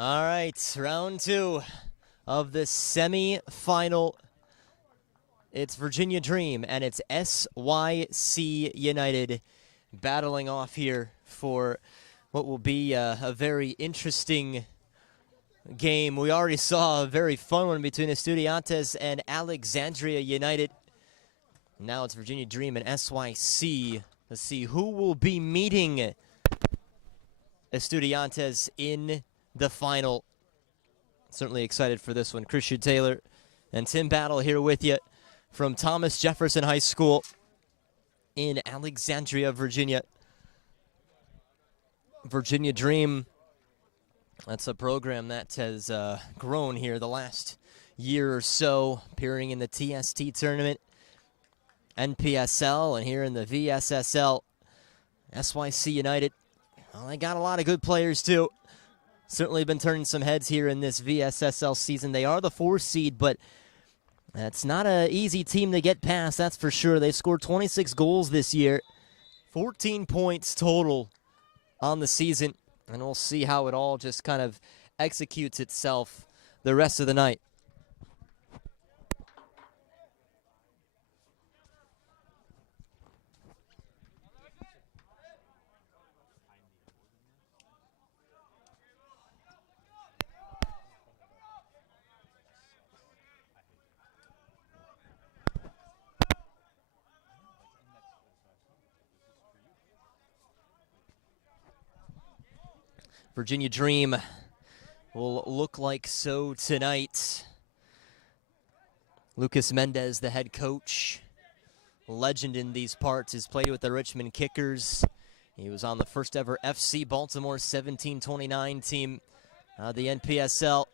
All right, round two of the semi-final. It's Virginia Dream and it's SYC United battling off here for what will be a very interesting game. We already saw a very fun one between Estudiantes and Alexandria United. Now it's Virginia Dream and SYC. Let's see who will be meeting Estudiantes in the final. Certainly excited for this one. Christian Taylor and Tim Battle here with you from Thomas Jefferson High School in Alexandria, Virginia. Virginia Dream, that's a program that has grown here the last year or so, appearing in the TST tournament, NPSL, and here in the VSSL. SYC United, well, they got a lot of good players too. Certainly been turning some heads here in this VSSL season. They are the 4 seed, but that's not an easy team to get past, that's for sure. They've scored 26 goals this year, 14 points total on the season, and we'll see how it all just kind of executes itself the rest of the night. Virginia Dream will look like so tonight. Lucas Mendez, the head coach, legend in these parts, has played with the Richmond Kickers. He was on the first ever FC Baltimore 1729 team, the NPSL.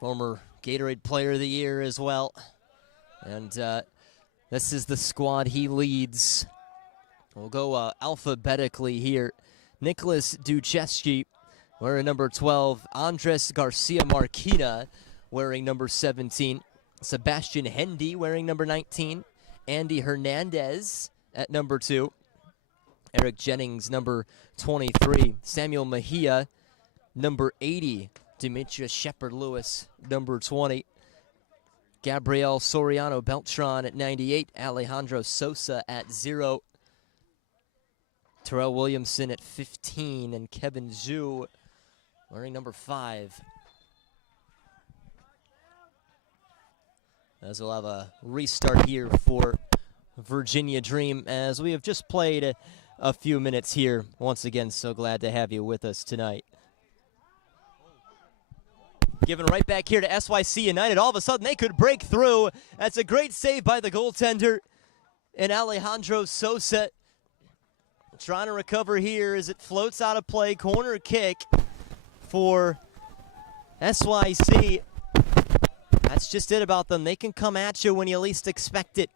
Former Gatorade Player of the Year as well. And this is the squad he leads. We'll go alphabetically here. Nicholas Duchesky wearing number 12. Andres Garcia Marquina wearing number 17. Sebastian Hendy wearing number 19. Andy Hernandez at number 2. Eric Jennings, number 23. Samuel Mejia, number 80. Demetrius Shepard-Lewis, number 20. Gabriel Soriano Beltran at 98. Alejandro Sosa at 0. Terrell Williamson at 15, and Kevin Zhu wearing number 5. As we'll have a restart here for Virginia Dream, as we have just played a few minutes here. Once again, so glad to have you with us tonight. Given right back here to SYC United. All of a sudden, they could break through. That's a great save by the goaltender, and Alejandro Sosa trying to recover here as it floats out of play. Corner kick for SYC. That's just it about them. They can come at you when you least expect it.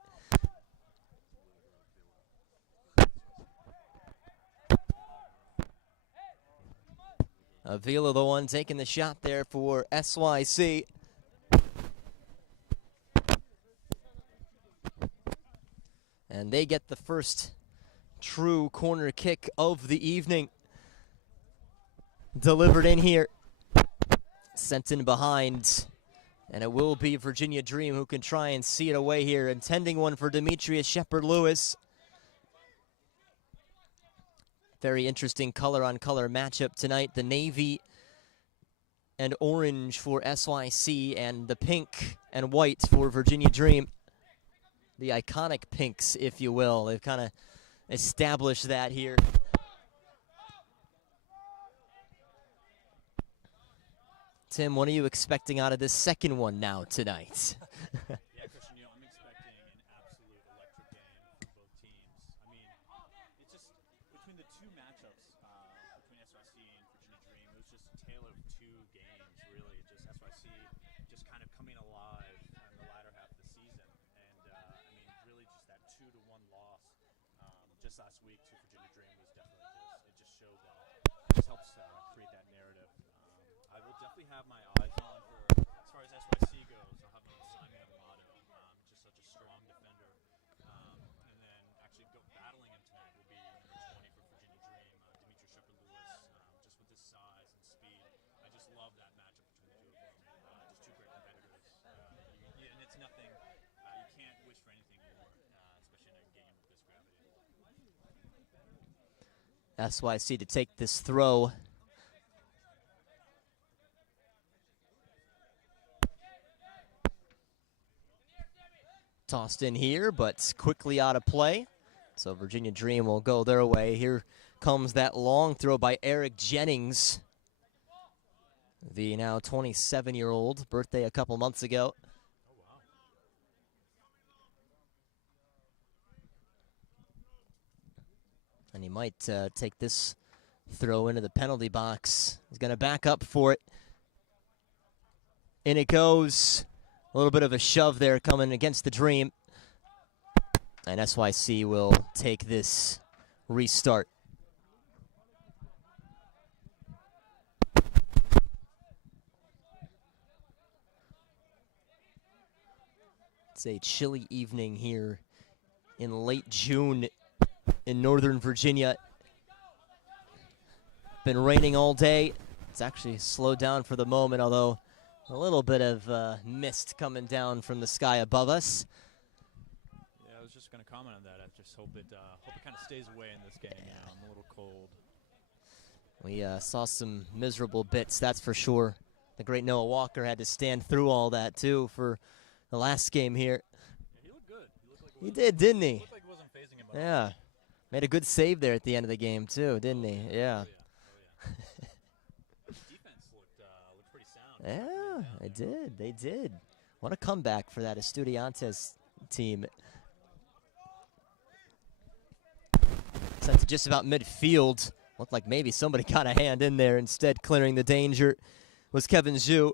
Avila the one taking the shot there for SYC. And they get the first true corner kick of the evening. Delivered in here. Sent in behind. And it will be Virginia Dream who can try and see it away here. Intending one for Demetrius Shepard-Lewis. Very interesting color-on-color matchup tonight. The navy and orange for SYC and the pink and white for Virginia Dream. The iconic pinks, if you will. They've kind of establish that here. Tim, what are you expecting out of this second one now tonight? Yeah, Christian, I'm expecting an absolute electric game from both teams. I mean, it's just between the two matchups between SYC and Virginia Dream, it was just a tale of 2 games, really. Just SYC just kind of coming alive in the latter half of the season. And, I mean, really just that 2-1 loss just last week to Virginia Dream was definitely it just showed that. It just helps create that narrative. I will definitely have my eyes on for, as far as SYC goes, I'll have an assignment of Motto, just such a strong defender. And then actually battling him tonight will be number 20 for Virginia Dream, Demetrius Shepard-Lewis, SYC to take this throw. Tossed in here, but quickly out of play. So Virginia Dream will go their way. Here comes that long throw by Eric Jennings, the now 27-year-old, birthday a couple months ago. And he might take this throw into the penalty box. He's going to back up for it. In it goes. A little bit of a shove there coming against the Dream. And SYC will take this restart. It's a chilly evening here in late June in Northern Virginia. Been raining all day. It's actually slowed down for the moment, although a little bit of mist coming down from the sky above us. Yeah, I was just going to comment on that. I just hope it kind of stays away in this game. Yeah. You know, I'm a little cold. We saw some miserable bits, that's for sure. The great Noah Walker had to stand through all that, too, for the last game here. Yeah, he looked good. He did, didn't he? He looked like it wasn't phasing him at all. Yeah. Made a good save there at the end of the game, too, didn't he? Yeah. Defense looked pretty sound. Yeah, they did. What a comeback for that Estudiantes team. Sent to just about midfield. Looked like maybe somebody got a hand in there. Instead, clearing the danger was Kevin Zhu.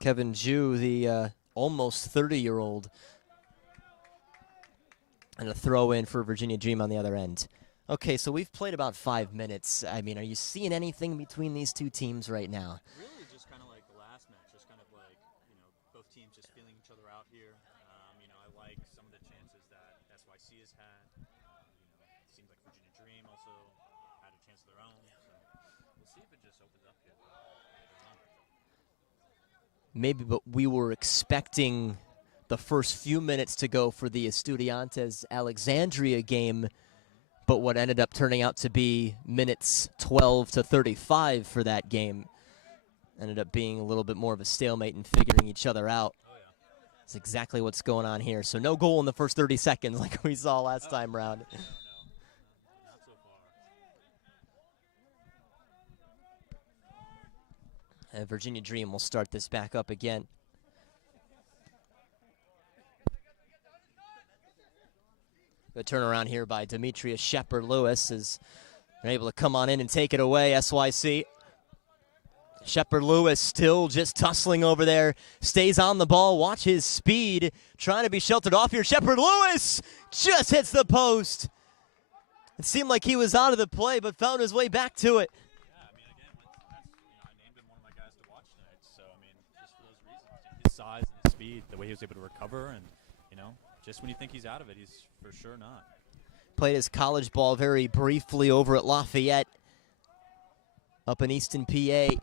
Kevin Zhu, the almost 30-year-old. And a throw in for Virginia Dream on the other end. Okay, so we've played about 5 minutes. I mean, are you seeing anything between these two teams right now? Really just kind of like the last match, just kind of like, you know, both teams just feeling each other out here. You know, I like some of the chances that SYC has had. You know, it seems like Virginia Dream also had a chance of their own. So we'll see if it just opens up here. Maybe, but we were expecting the first few minutes to go for the Estudiantes Alexandria game. But what ended up turning out to be minutes 12 to 35 for that game ended up being a little bit more of a stalemate and figuring each other out. Oh, yeah. That's exactly what's going on here. So no goal in the first 30 seconds like we saw last time around. No, not so far. And Virginia Dream will start this back up again. Good turnaround here by Demetrius Shepard-Lewis as they're able to come on in and take it away, SYC. Shepard-Lewis still just tussling over there, stays on the ball, watch his speed, trying to be sheltered off here. Shepard-Lewis just hits the post. It seemed like he was out of the play, but found his way back to it. Yeah, I mean, again, I named him one of my guys to watch tonight. So, I mean, just for those reasons, his size and his speed, the way he was able to recover, and, you know, just when you think he's out of it, he's for sure not. Played his college ball very briefly over at Lafayette up in Easton, PA.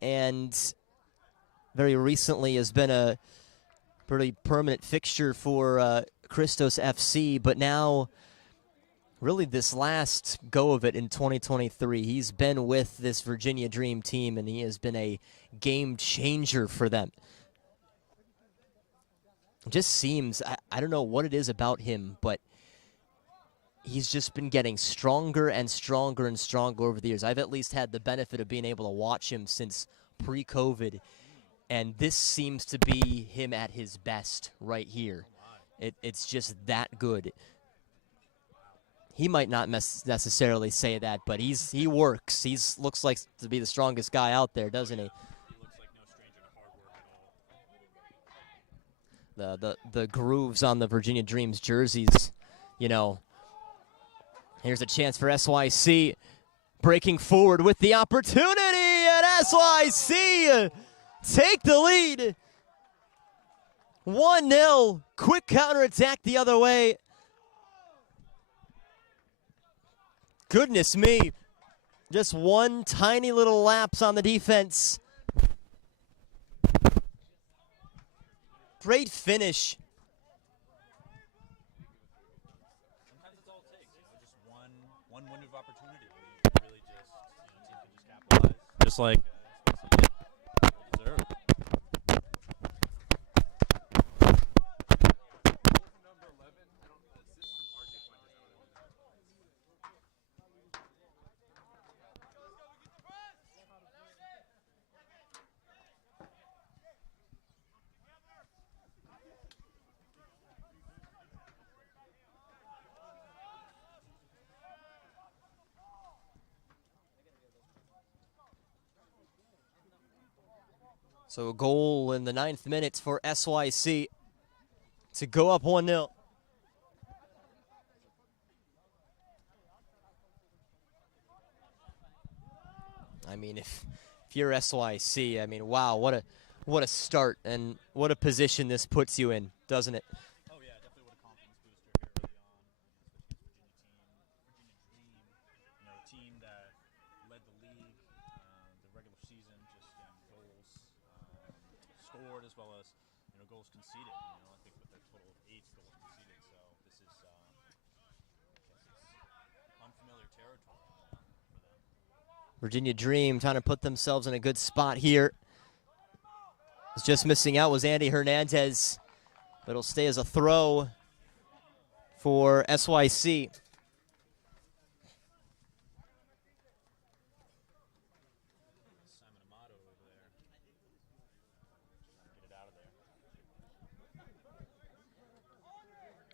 And very recently has been a pretty permanent fixture for Christos FC. But now, really this last go of it in 2023, he's been with this Virginia Dream team, and he has been a game changer for them. It just seems, I don't know what it is about him, but he's just been getting stronger and stronger and stronger over the years. I've at least had the benefit of being able to watch him since pre-COVID, and this seems to be him at his best right here. It's just that good. He might not necessarily say that, but he works. He looks like to be the strongest guy out there, doesn't he? The grooves on the Virginia Dreams jerseys, you know. Here's a chance for SYC, breaking forward with the opportunity, and SYC take the lead. 1-0, quick counterattack the other way. Goodness me, just one tiny little lapse on the defense. Great finish. one window of opportunity. You can really just, team can just capitalize. Just like deserve. So a goal in the 9th minute for SYC to go up 1-0. I mean, if you're SYC, I mean, wow, what a start and what a position this puts you in, doesn't it? Oh yeah, definitely what a confidence booster here early on. Virginia Team, a team that led the league the regular season just in goals scored as well as goals conceded. I think with a total of 8 goals conceded. So this is unfamiliar territory for them. Virginia Dream trying to put themselves in a good spot here. Just missing out was Andy Hernandez, but it'll stay as a throw for SYC.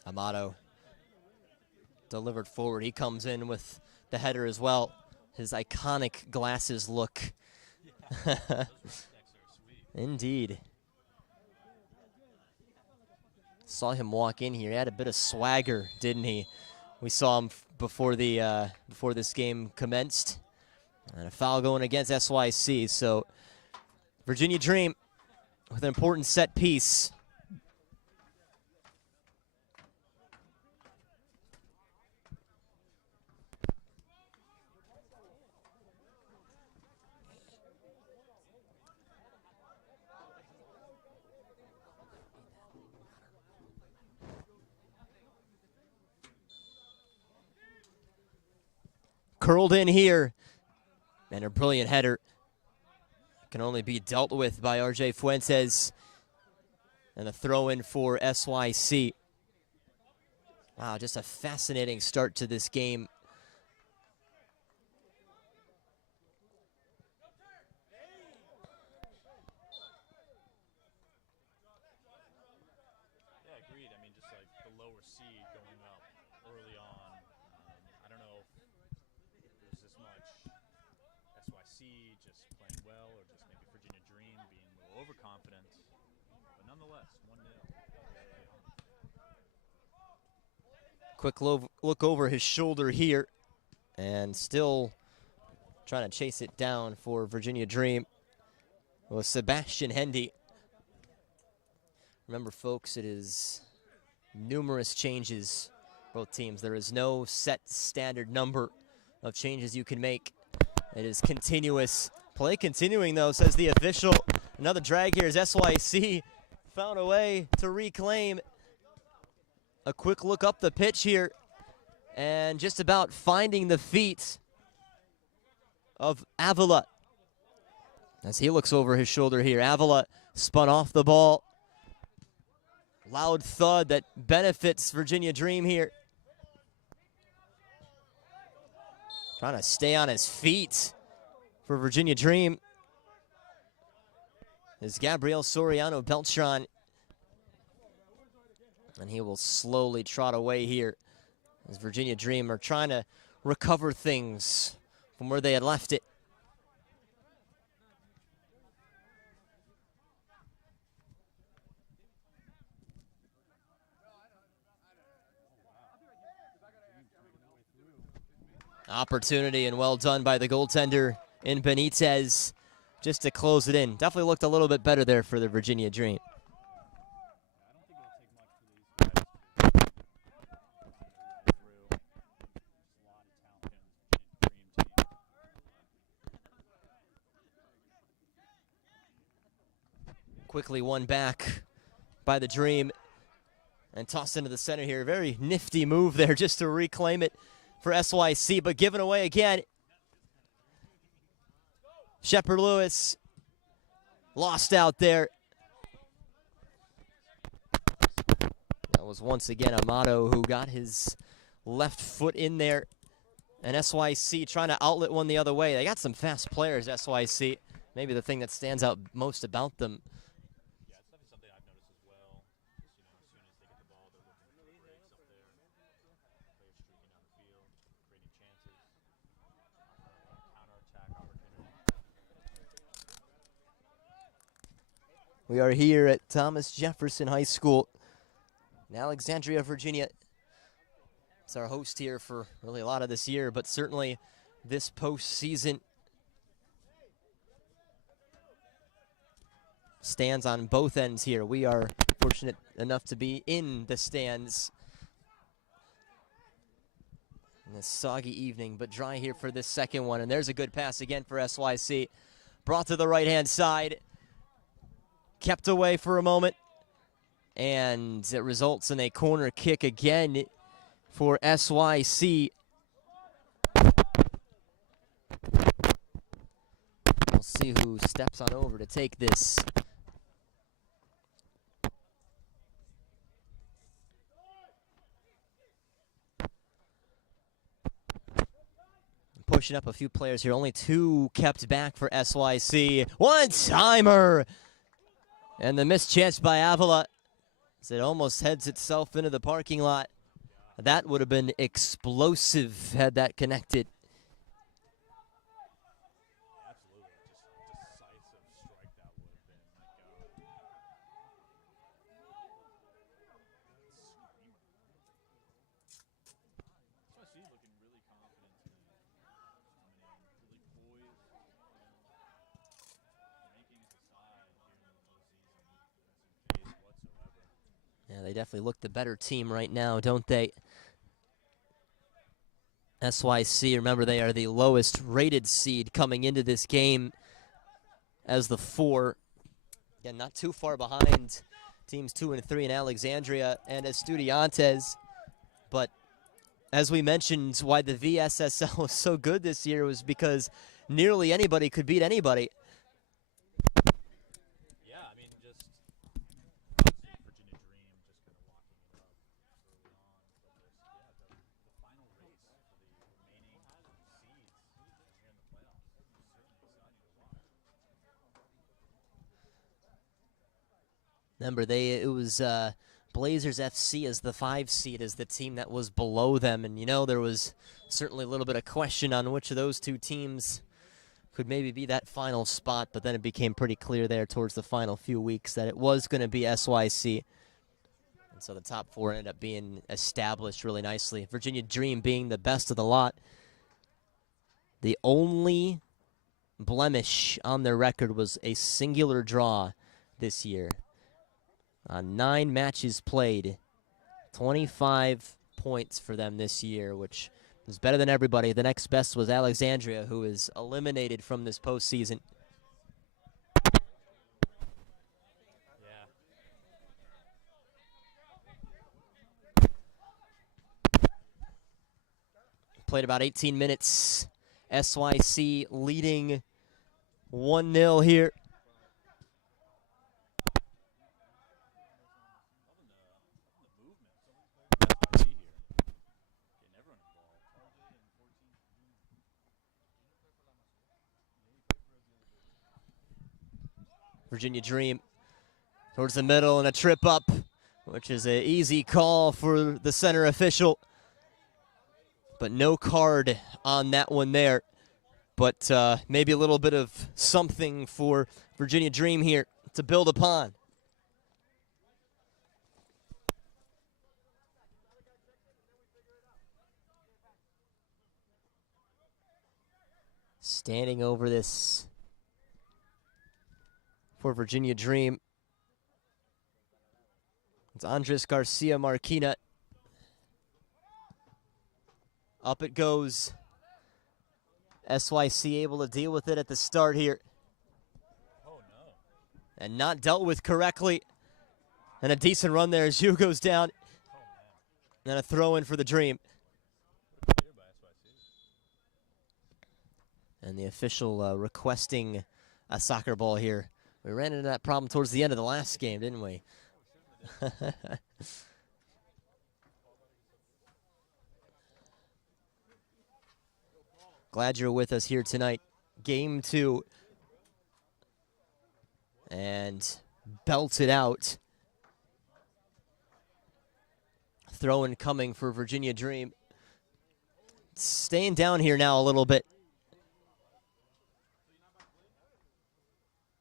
Amato delivered forward. He comes in with the header as well. His iconic glasses look. Yeah, Indeed. Saw him walk in here. He had a bit of swagger, didn't he? We saw him before this game commenced. And a foul going against SYC. So Virginia Dream with an important set piece. Curled in here. And a brilliant header. Can only be dealt with by RJ Fuentes. And a throw in for SYC. Wow, just a fascinating start to this game. Yeah, agreed. I mean, just like the lower seed going up early on. I don't know if there's this much SYC just playing well or just maybe Virginia Dream being a little overconfident. But nonetheless, 1-0. Quick look over his shoulder here. And still trying to chase it down for Virginia Dream. Well, Sebastian Hendy. Remember, folks, it is numerous changes, both teams. There is no set standard number of changes you can make. It is continuous. Play continuing, though, says the official. Another drag here as SYC found a way to reclaim. A quick look up the pitch here. And just about finding the feet of Avila. As he looks over his shoulder here, Avila spun off the ball. Loud thud that benefits Virginia Dream here. Trying to stay on his feet for Virginia Dream is Gabriel Soriano Beltran. And he will slowly trot away here as Virginia Dream are trying to recover things from where they had left it. Opportunity and well done by the goaltender in Benitez just to close it in. Definitely looked a little bit better there for the Virginia Dream. Quickly won back by the Dream and tossed into the center here. Very nifty move there just to reclaim it. for SYC, but given away again. Shepard Lewis lost out there. That was once again Amato who got his left foot in there. And SYC trying to outlet one the other way. They got some fast players, SYC. Maybe the thing that stands out most about them. Yeah, it's definitely something I've noticed as well. We are here at Thomas Jefferson High School in Alexandria, Virginia. It's our host here for really a lot of this year, but certainly this postseason. Stands on both ends here. We are fortunate enough to be in the stands in this soggy evening, but dry here for this second one. And there's a good pass again for SYC. Brought to the right-hand side. Kept away for a moment. And it results in a corner kick again for SYC. We'll see who steps on over to take this. Pushing up a few players here. Only two kept back for SYC. One-timer! And the missed chance by Avila as it almost heads itself into the parking lot. That would have been explosive had that connected. Absolutely. Just decisive strike that would have been. My God. SYC looking really confident tonight. Really poised. Rankings aside here in the postseason. Some phase whatsoever. Yeah, they definitely look the better team right now, don't they? SYC, remember, they are the lowest rated seed coming into this game as the 4. Again, not too far behind teams 2 and 3 in Alexandria and Estudiantes. But as we mentioned, why the VSSL was so good this year was because nearly anybody could beat anybody. Yeah, I mean, just obviously Virginia Dream just kind of locking it up early on, but just the final race for the remaining seeds here in the playoffs is certainly exciting to watch. Remember, it was Blazers FC as the 5 seed, as the team that was below them. And, you know, there was certainly a little bit of question on which of those two teams could maybe be that final spot, but then it became pretty clear there towards the final few weeks that it was going to be SYC. And so the top 4 ended up being established really nicely. Virginia Dream being the best of the lot. The only blemish on their record was a singular draw this year. On 9 matches played, 25 points for them this year, which is better than everybody. The next best was Alexandria, who is eliminated from this postseason. Yeah. Played about 18 minutes. SYC leading 1-0 here. Virginia Dream towards the middle and a trip up, which is an easy call for the center official. But no card on that one there. But maybe a little bit of something for Virginia Dream here to build upon. Standing over this for Virginia Dream. It's Andres Garcia Marquina. Up it goes. SYC able to deal with it at the start here. Oh, no. And not dealt with correctly. And a decent run there as Hugh goes down. Oh, man. And a throw in for the Dream. Clear by And the official requesting a soccer ball here. We ran into that problem towards the end of the last game, didn't we? Glad you're with us here tonight. Game 2. And belted out. Throw-in coming for Virginia Dream. Staying down here now a little bit.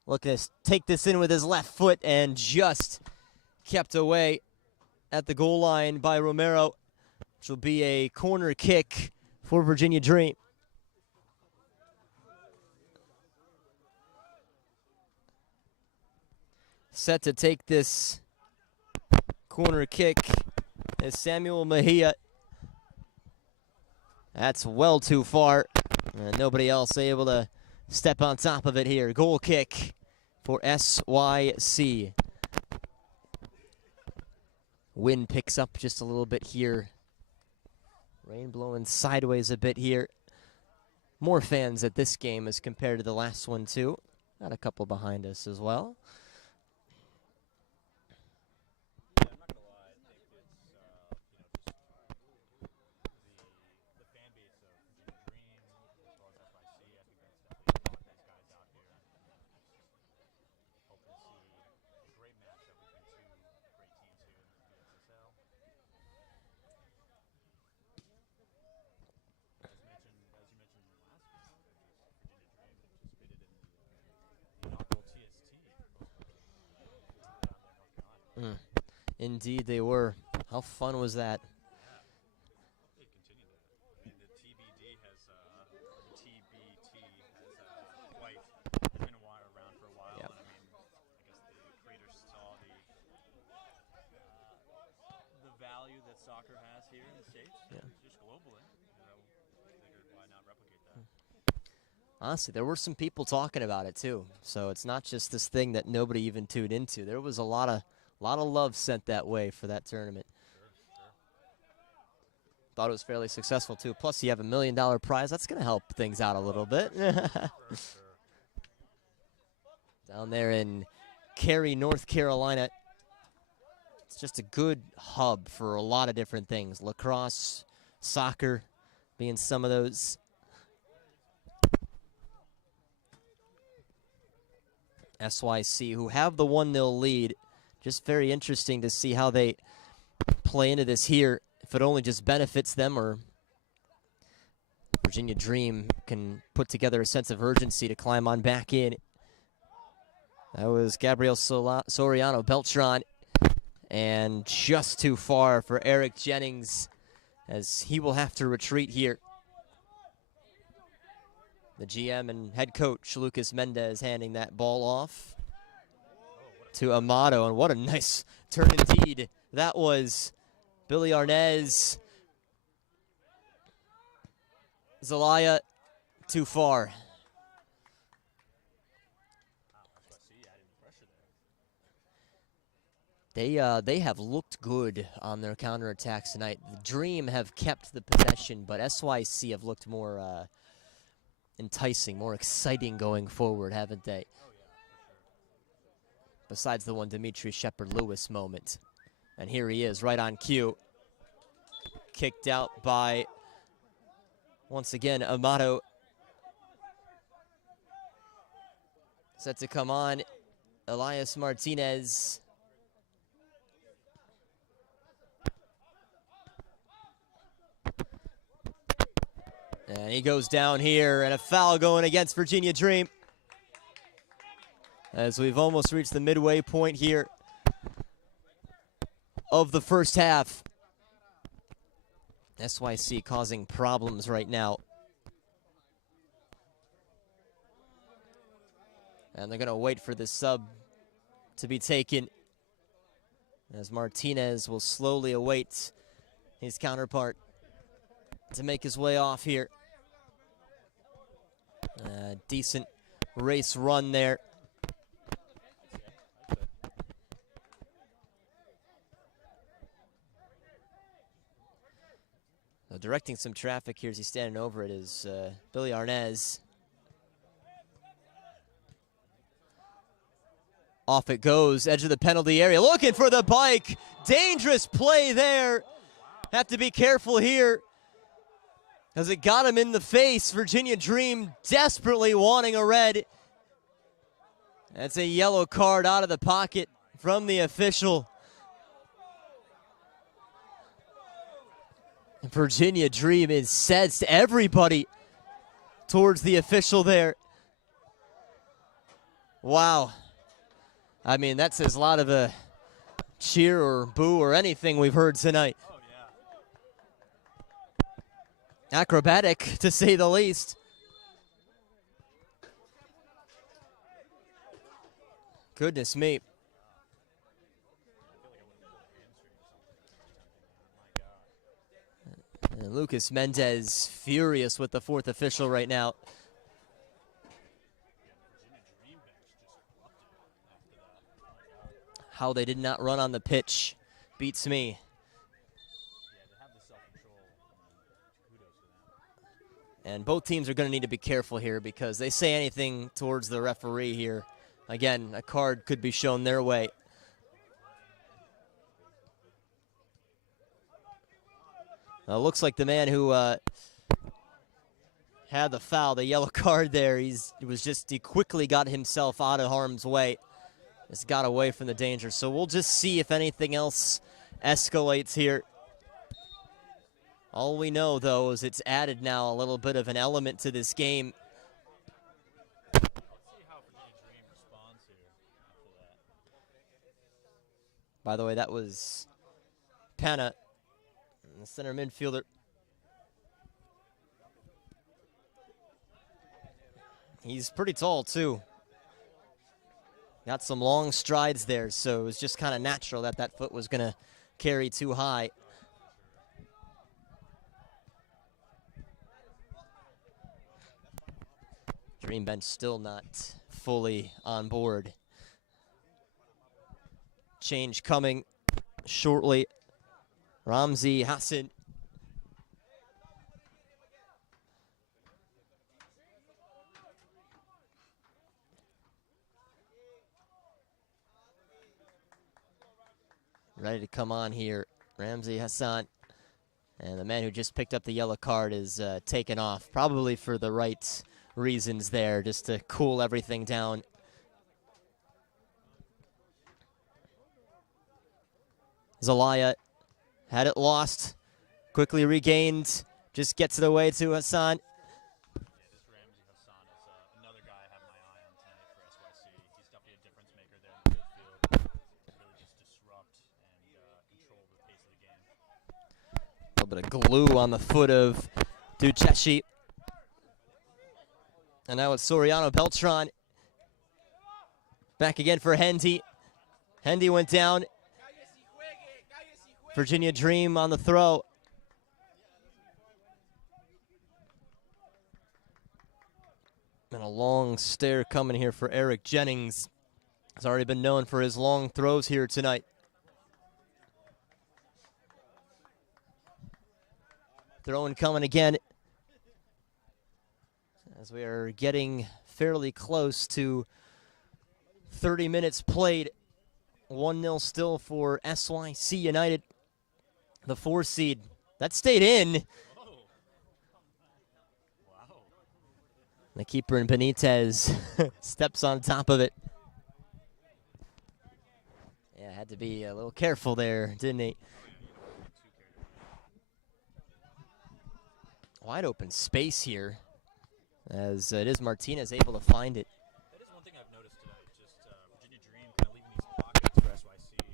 Looking to take this in with his left foot and just kept away at the goal line by Romero, which will be a corner kick for Virginia Dream. Set to take this corner kick is Samuel Mejia. That's well too far. And nobody else able to step on top of it here. Goal kick for SYC. Wind picks up just a little bit here. Rain blowing sideways a bit here. More fans at this game as compared to the last one too. Got a couple behind us as well. Indeed they were. How fun was that? They continue that. I mean, the TBT has quite been around for a while. Yep. And I mean, I guess the creators saw the value that soccer has here in the States, just globally. Figured why not replicate that? Honestly, there were some people talking about it too. So it's not just this thing that nobody even tuned into. There was a lot of love sent that way for that tournament. Sure. Thought it was fairly successful too. Plus you have $1 million prize. That's going to help things out a little bit. Sure. Down there in Cary, North Carolina. It's just a good hub for a lot of different things. Lacrosse, soccer being some of those. SYC, who have the 1-0 lead. Just very interesting to see how they play into this here. If it only just benefits them, or Virginia Dream can put together a sense of urgency to climb on back in. That was Gabriel Soriano Beltran, and just too far for Eric Jennings, as he will have to retreat here. The GM and head coach Lucas Mendez handing that ball off to Amato, and what a nice turn indeed that was. Billy Arnez. Zelaya, too far. They have looked good on their counterattacks tonight. The Dream have kept the possession, but SYC have looked more enticing, more exciting going forward, haven't they? Besides the one Dimitri Shepard-Lewis moment. And here he is, right on cue. Kicked out by, once again, Amato. Set to come on, Elias Martinez. And he goes down here, and a foul going against Virginia Dream. As we've almost reached the midway point here of the first half. SYC causing problems right now. And they're going to wait for the sub to be taken, as Martinez will slowly await his counterpart to make his way off here. Decent race run there. Directing some traffic here as he's standing over it is Billy Arnez. Off it goes, edge of the penalty area, looking for the bike. Dangerous play there. Have to be careful here, as it got him in the face. Virginia Dream desperately wanting a red. That's a yellow card out of the pocket from the official. Virginia Dream is sets everybody towards the official there. Wow. I mean, that says a lot of a cheer or boo or anything we've heard tonight. Oh, yeah. Acrobatic, to say the least. Goodness me. And Lucas Mendez furious with the fourth official right now. How they did not run on the pitch beats me. And both teams are going to need to be careful here, because they say anything towards the referee here. Again, a card could be shown their way. It looks like the man who had the foul, the yellow card there, he quickly got himself out of harm's way. Just got away from the danger. So we'll just see if anything else escalates here. All we know, though, is it's added now a little bit of an element to this game. Let's see how Virginia Dream responds here after that. By the way, that was Panna, the center midfielder. He's pretty tall, too. Got some long strides there, so it was just kind of natural that that foot was going to carry too high. Dream bench still not fully on board. Change coming shortly. Ramzi Hassan. Ready to come on here, Ramzi Hassan. And the man who just picked up the yellow card is taken off, probably for the right reasons there, just to cool everything down. Zelaya had it lost, quickly regained, just gets it away to Hassan. Yeah, this Ramzi Hassan is another guy I have my eye on tonight for SYC. He's definitely a difference maker there in the midfield. Really just disrupt and control the pace of the game. A little bit of glue on the foot of Duceshi. And now it's Soriano Beltran. Back again for Hendy. Hendy went down. Virginia Dream on the throw. And a long stare coming here for Eric Jennings. He's already been known for his long throws here tonight. Throwing coming again, as we are getting fairly close to 30 minutes played. 1-0 still for SYC United, the 4 seed. That stayed in. Wow. The keeper in Benitez steps on top of it. Yeah, had to be a little careful there, didn't he? Wide open space here, as it is Martinez able to find it. That is one thing I've noticed tonight. Just Virginia Dream kind of leaving these pockets for SYC.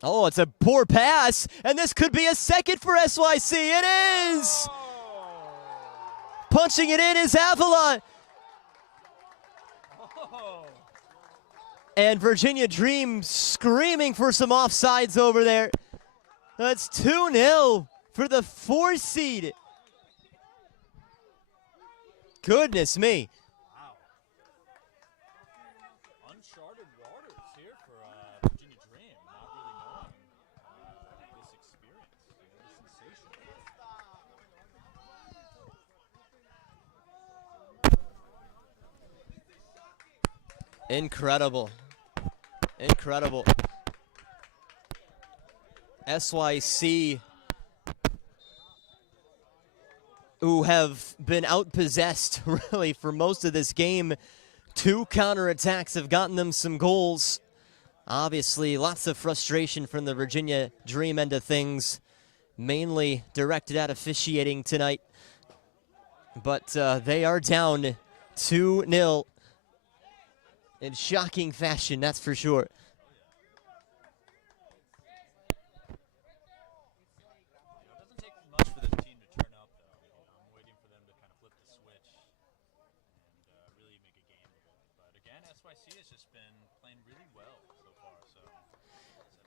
And Oh, it's a poor pass, and this could be a second for SYC. It is! Punching it in is Avila. And Virginia Dream screaming for some offsides over there. That's 2-0 for the 4 seed. Goodness me. wow. Uncharted waters here for Virginia Dream. Not really knowing this experience, this sensation. Incredible. Incredible. SYC, who have been outpossessed really for most of this game. 2 counterattacks have gotten them some goals. Obviously, lots of frustration from the Virginia Dream end of things, mainly directed at officiating tonight. But they are down 2-0 in shocking fashion, that's for sure. SYC has just been playing really well so far, so I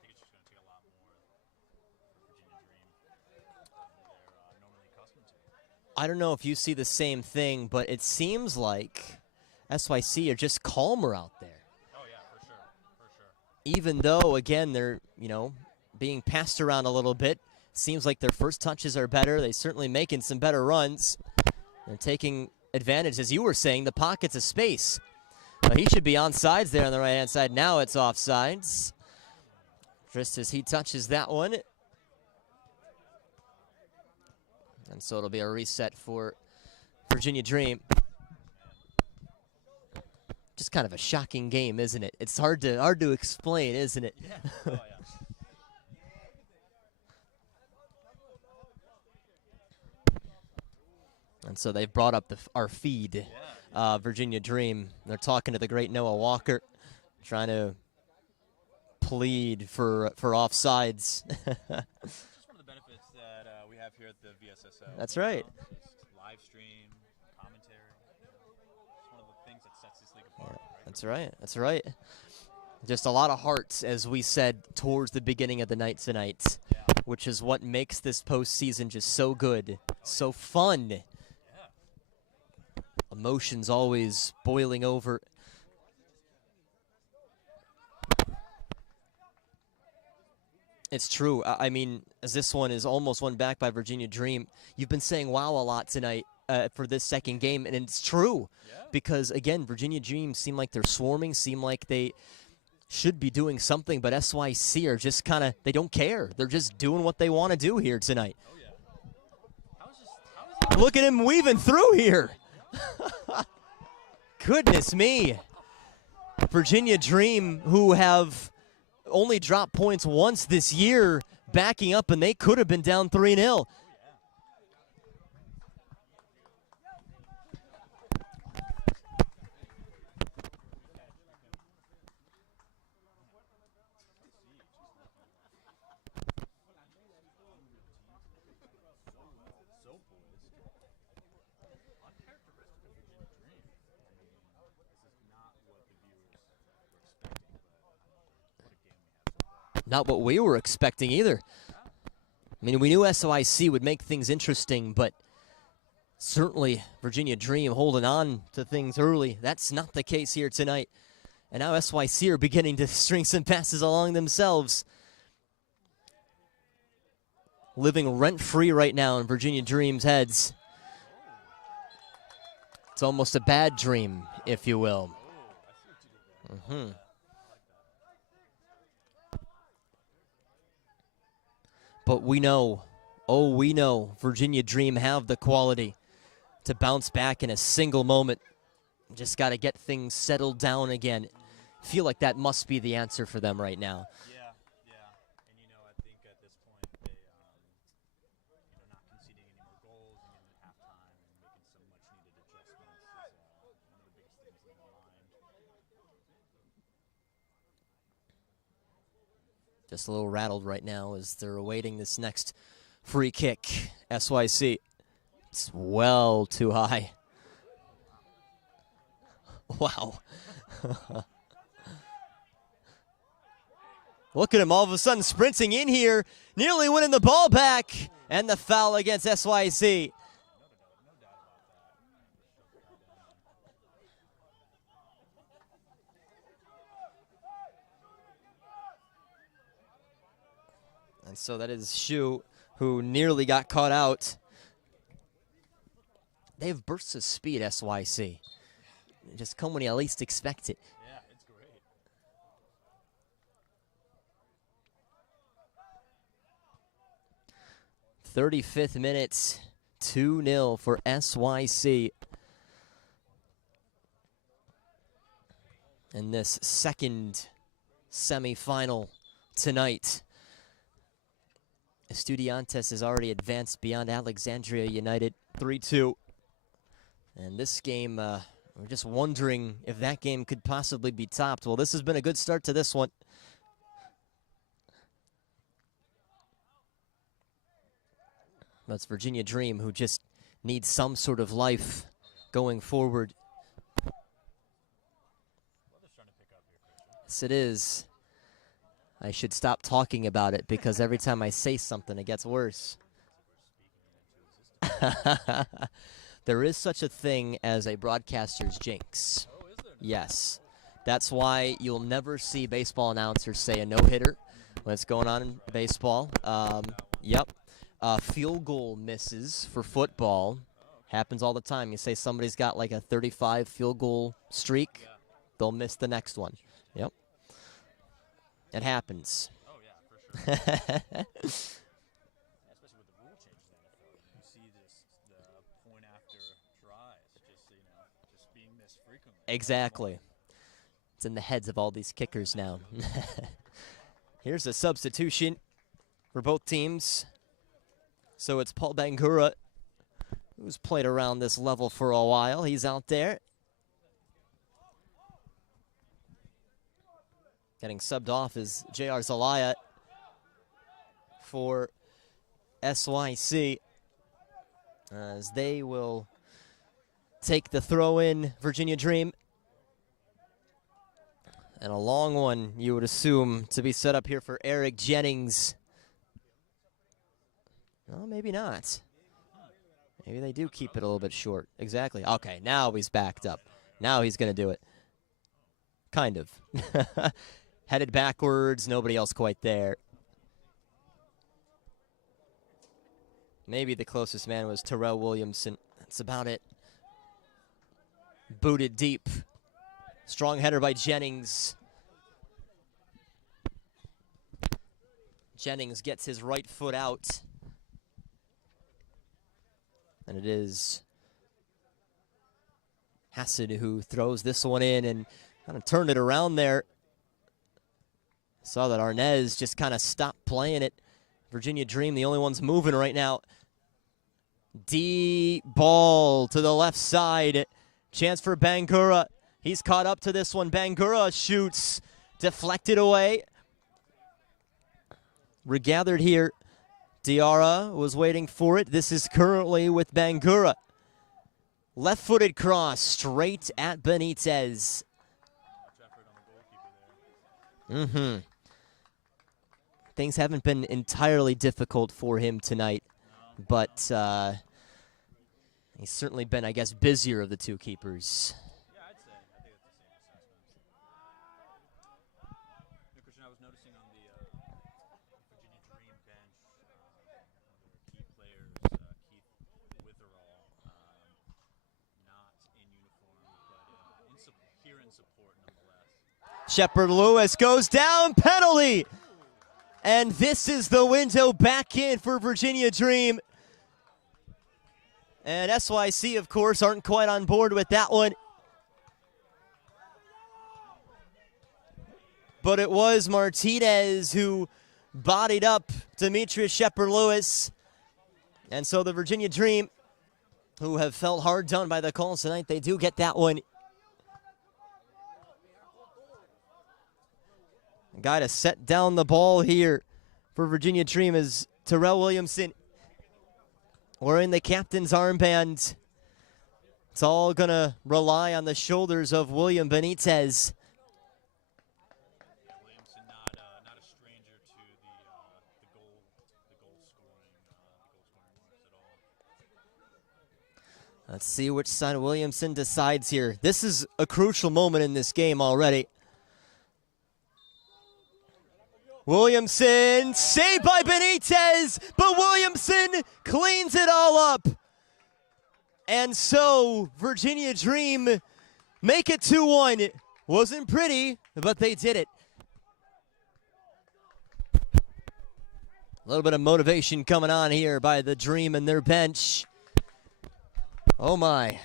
think it's just going to take a lot more for Virginia Dream than they're normally accustomed to. I don't know if you see the same thing, but it seems like SYC are just calmer out there. Oh yeah, for sure, for sure. Even though, again, they're, being passed around a little bit. Seems like their first touches are better. They're certainly making some better runs. They're taking advantage, as you were saying, the pockets of space. He should be onside there on the right-hand side. Now it's offsides. Just as he touches that one. And so it'll be a reset for Virginia Dream. Just kind of a shocking game, isn't it? It's hard to explain, isn't it? Yeah. Oh, yeah. And so they've brought up our feed. Virginia Dream. They're talking to the great Noah Walker, trying to plead for offsides. Just one of the benefits that we have here at the VSSL. That's right. Live stream, commentary. It's one of the things that sets this league apart. Right? That's right. That's right. Just a lot of hearts, as we said towards the beginning of the night tonight, which is what makes this postseason just so good, so fun. Emotions always boiling over. It's true. I mean, as this one is almost won back by Virginia Dream, you've been saying wow a lot tonight for this second game, and it's true. Because, again, Virginia Dream seem like they're swarming, seem like they should be doing something, but SYC are just kind of, they don't care. They're just doing what they want to do here tonight. Look at him weaving through here. Goodness me. Virginia Dream, who have only dropped points once this year, backing up, and they could have been down 3-0. Not what we were expecting either. I mean, we knew SYC would make things interesting, but certainly Virginia Dream holding on to things early. That's not the case here tonight. And now SYC are beginning to string some passes along themselves. Living rent-free right now in Virginia Dream's heads. It's almost a bad dream, if you will. But we know, we know Virginia Dream have the quality to bounce back in a single moment. Just got to get things settled down again. Feel like that must be the answer for them right now. Yeah. And, I think at this point, they, not conceding any more goals and in halftime and making some much-needed adjustments is one of the biggest things in their mind. Just a little rattled right now as they're awaiting this next free kick. SYC. It's well too high. Wow. Look at him all of a sudden sprinting in here, nearly winning the ball back, and the foul against SYC. And so that is Shu, who nearly got caught out. They have bursts of speed, SYC. Just come when you least expect it. Yeah, 35th minute, 2-0 for SYC. In this second semifinal tonight. Estudiantes has already advanced beyond Alexandria United 3-2. And this game, we're just wondering if that game could possibly be topped. Well, this has been a good start to this one. That's Virginia Dream, who just needs some sort of life going forward. Yes, it is. I should stop talking about it because every time I say something, it gets worse. There is such a thing as a broadcaster's jinx. Yes. That's why you'll never see baseball announcers say a no-hitter when it's going on in baseball. Yep. Field goal misses for football. Happens all the time. You say somebody's got like a 35 field goal streak, they'll miss the next one. Yep. It happens. Oh, yeah, for sure. Especially with the rule changes in the NFL. You see the point after tries just being missed frequently. Exactly. It's in the heads of all these kickers now. Here's a substitution for both teams. So it's Paul Bangura, who's played around this level for a while. He's out there. Getting subbed off is J.R. Zelaya for SYC, as they will take the throw-in Virginia Dream. And a long one, you would assume, to be set up here for Eric Jennings. Well, maybe not. Maybe they do keep it a little bit short. Exactly. Okay, now he's backed up. Now he's going to do it. Kind of. Headed backwards, nobody else quite there. Maybe the closest man was Terrell Williamson. That's about it. Booted deep. Strong header by Jennings. Jennings gets his right foot out. And it is Hassan who throws this one in and kind of turned it around there. Saw that Arnez just kind of stopped playing it. Virginia Dream, the only ones moving right now. Deep ball to the left side. Chance for Bangura. He's caught up to this one. Bangura shoots. Deflected away. Regathered here. Diarra was waiting for it. This is currently with Bangura. Left-footed cross straight at Benitez. Things haven't been entirely difficult for him tonight, but he's certainly been, I guess, busier of the two keepers. Yeah, I'd say. I think it's the same assessment. Christian, I was noticing on the Virginia Dream bench, one of their key players, Keith Witherall, not in uniform, but here in support nonetheless. Shepard Lewis goes down, penalty! And this is the window back in for Virginia Dream. And SYC, of course, aren't quite on board with that one. But it was Martinez who bodied up Demetrius Shepard-Lewis. And so the Virginia Dream, who have felt hard done by the calls tonight, they do get that one. The guy to set down the ball here for Virginia Dream is Terrell Williamson, wearing the captain's armband. It's all going to rely on the shoulders of William Benitez. Williamson not a stranger to the goal scoring marks at all. Let's see which side Williamson decides here. This is a crucial moment in this game already. Williamson, saved by Benitez, but Williamson cleans it all up. And so, Virginia Dream make it 2-1. Wasn't pretty, but they did it. A little bit of motivation coming on here by the Dream and their bench. Oh my.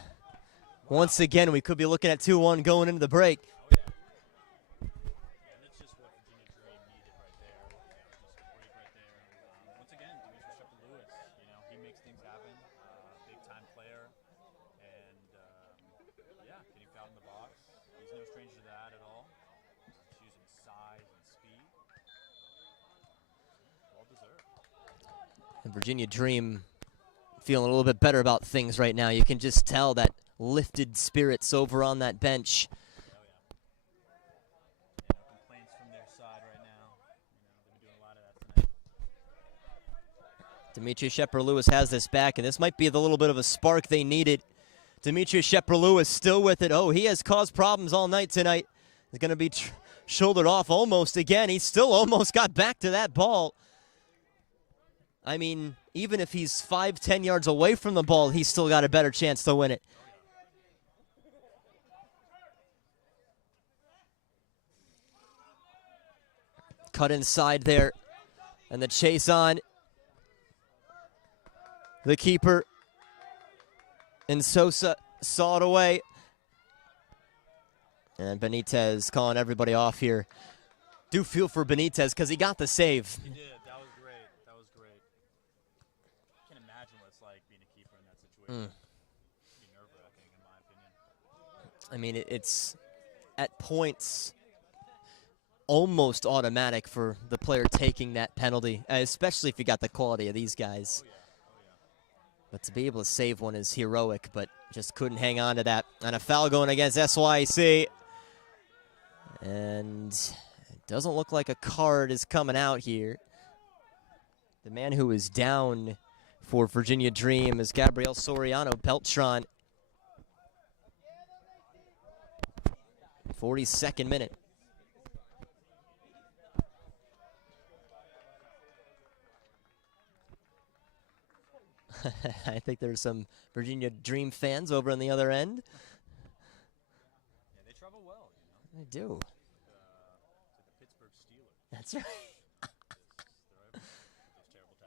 Once again, we could be looking at 2-1 going into the break. Oh, yeah. And that's just what Virginia Dream needed right there. Just a break right there. Once again, Demetrius Shepard-Lewis, he makes things happen. Big-time player. And, yeah, getting fouled in the box. He's no stranger to that at all. He's using size and speed. Well-deserved. And Virginia Dream feeling a little bit better about things right now. You can just tell that lifted spirits over on that bench. Oh, yeah. No complaints from their side right now. They've been doing a lot of that tonight. Demetrius Shepard-Lewis has this back, and this might be the little bit of a spark they needed. Demetrius Shepard-Lewis still with it. Oh, he has caused problems all night tonight. He's going to be shouldered off almost again. He still almost got back to that ball. I mean, even if he's 5-10 yards away from the ball, he's still got a better chance to win it. Cut inside there, and the chase on. The keeper, and Sosa saw it away. And Benitez calling everybody off here. Do feel for Benitez because he got the save. He did. That was great. That was great. I can't imagine what it's like being a keeper in that situation. It'd be nerve-wracking, in my opinion. I mean, it's at points almost automatic for the player taking that penalty, especially if you got the quality of these guys. Oh, yeah. Oh, yeah. But to be able to save one is heroic, but just couldn't hang on to that. And a foul going against SYC. And it doesn't look like a card is coming out here. The man who is down for Virginia Dream is Gabriel Soriano Beltran. 42nd minute. I think there's some Virginia Dream fans over on the other end. Yeah, they travel well, They do. the Pittsburgh Steelers. That's right. Those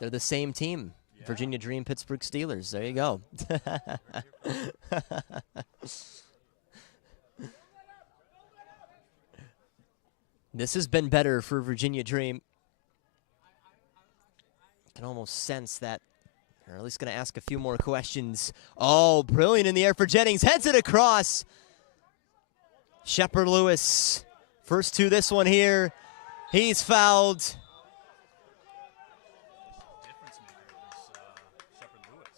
They're the same team. Yeah. Virginia Dream, Pittsburgh Steelers. There you go. This has been better for Virginia Dream. I can almost sense that. Or at least going to ask a few more questions. Oh, brilliant in the air for Jennings. Heads it across. Shepard-Lewis. First to this one here. He's fouled. difference maker is Shepard-Lewis.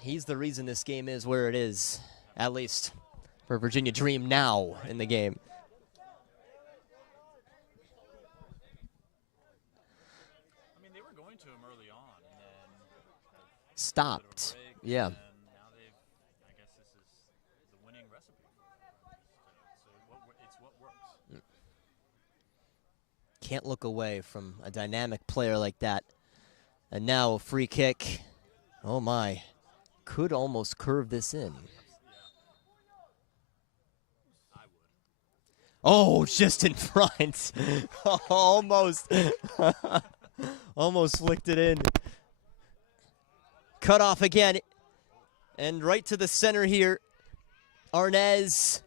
He's the reason this game is where it is, at least for Virginia Dream now in the game. I mean, they were going to him early on, and then Stopped. break, Yeah. and now they've. I guess this is the winning recipe. It's what works. Can't look away from a dynamic player like that. And now a free kick. Oh my. Could almost curve this in. I would. Oh, just in front. Almost. Almost flicked it in. Cut off again. And right to the center here. Arnez.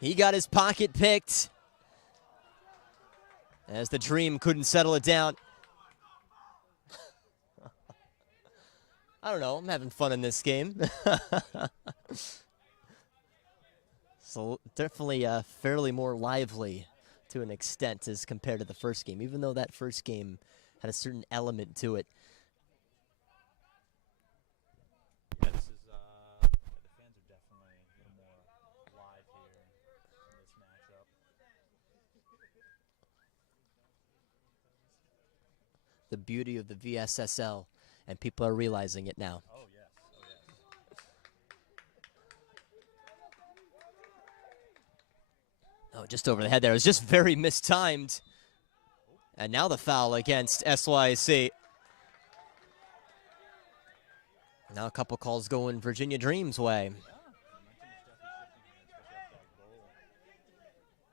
He got his pocket picked. As the Dream couldn't settle it down. I don't know. I'm having fun in this game. So definitely fairly more lively to an extent as compared to the first game, even though that first game had a certain element to it. Yeah, this is. The fans are definitely a little more live here in this matchup. The beauty of the VSSL, and people are realizing it now. Oh yes. Oh yes. Oh, just over the head there. It was just very mistimed. And now the foul against SYC. Now a couple calls going Virginia Dream's way.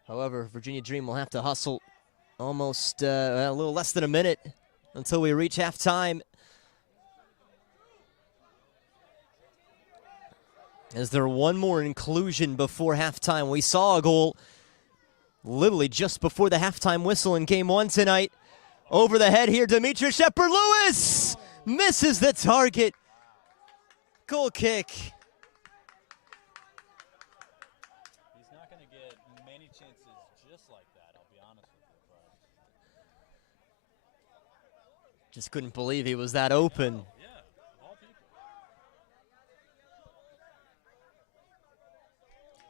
However, Virginia Dream will have to hustle almost a little less than a minute until we reach halftime. Is there one more inclusion before halftime? We saw a goal literally just before the halftime whistle in game 1 tonight. Over the head here, Demetri Shepard-Lewis misses the target. Goal kick. He's not going to get many chances just like that, I'll be honest with you. But Just couldn't believe he was that open. yeah, of all people.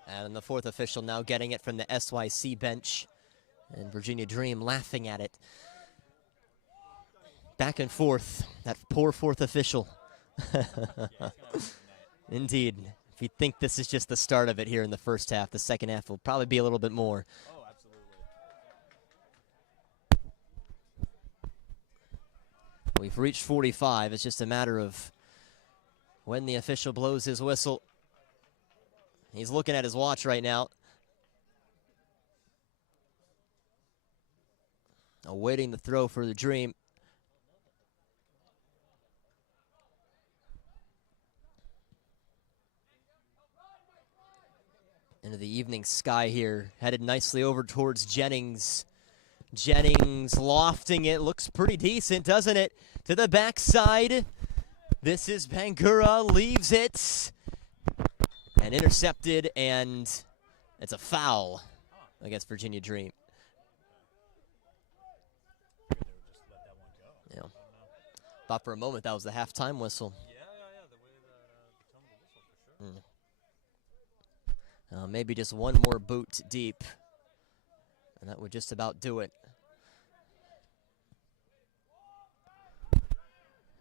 And the fourth official now getting it from the SYC bench. And Virginia Dream laughing at it. Back and forth, that poor fourth official. Indeed. If you think this is just the start of it here in the first half, the second half will probably be a little bit more. Oh, absolutely. We've reached 45. It's just a matter of when the official blows his whistle. He's looking at his watch right now. Awaiting the throw for the Dream. Into the evening sky here, headed nicely over towards Jennings. Jennings lofting it, looks pretty decent, doesn't it? To the backside. This is Bangura, leaves it. And intercepted, and it's a foul against Virginia Dream. Yeah. Thought for a moment that was the halftime whistle. Yeah, the way that the tone of the whistle for sure. Maybe just one more boot deep, and that would just about do it.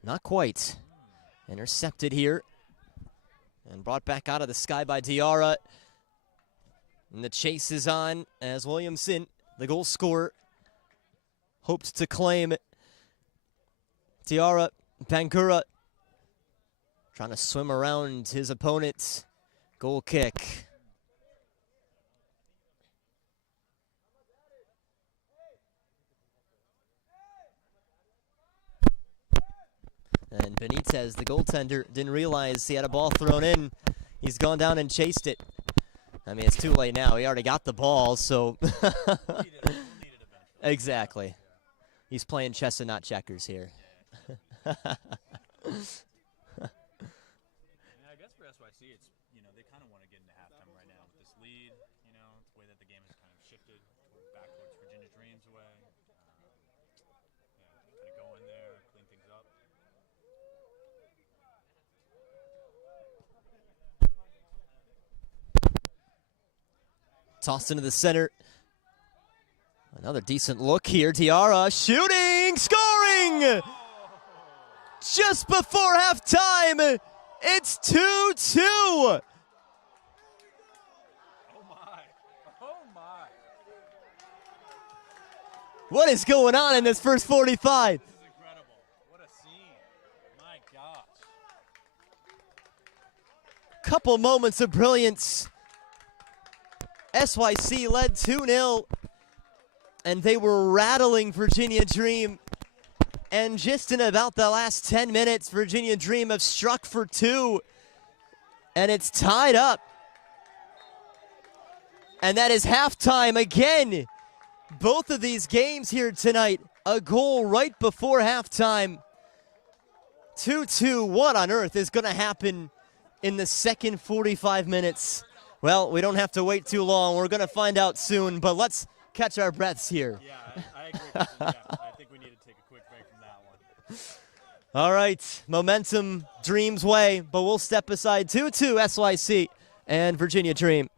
Not quite. Intercepted here, and brought back out of the sky by Diarra. And the chase is on as Williamson, the goal scorer, hoped to claim it. Diarra, Bangura, trying to swim around his opponent. Goal kick. And Benitez, the goaltender, didn't realize he had a ball thrown in. He's gone down and chased it. I mean, it's too late now. He already got the ball, so. Exactly. He's playing chess and not checkers here. I guess for SYC, it's, they kind of want to get into halftime right now with this lead. The way that the game has kind of shifted back towards Virginia Dream's way. Kind of go in there, clean things up. Tossed into the center. Another decent look here. Diarra shooting, scoring! Just before halftime, it's 2-2. Oh my. What is going on in this first 45? This is incredible. What a scene. My gosh. Couple moments of brilliance. SYC led 2-0, and they were rattling Virginia Dream. And just in about the last 10 minutes, Virginia Dream have struck for 2, and it's tied up. And that is halftime again. Both of these games here tonight, a goal right before halftime. 2-2, what on earth is going to happen in the second 45 minutes? Well, we don't have to wait too long. We're going to find out soon, but let's catch our breaths here. Yeah, I agree with you, Jeff. I think we need to take a quick break from that one. All right, momentum Dream's way, but we'll step aside 2-2 SYC and Virginia Dream.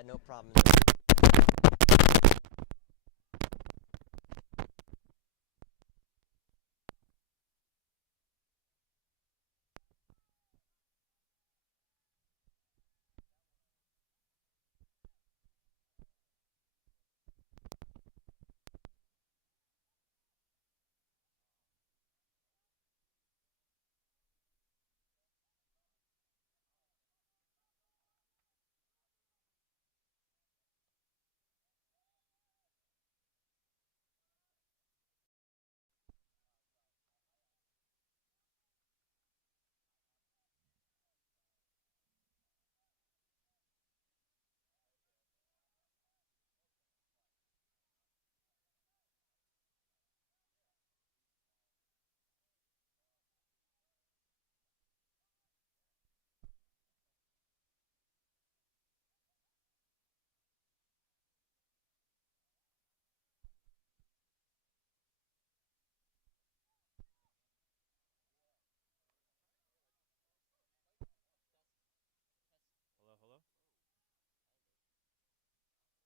Yeah, no problem. Hello, hello?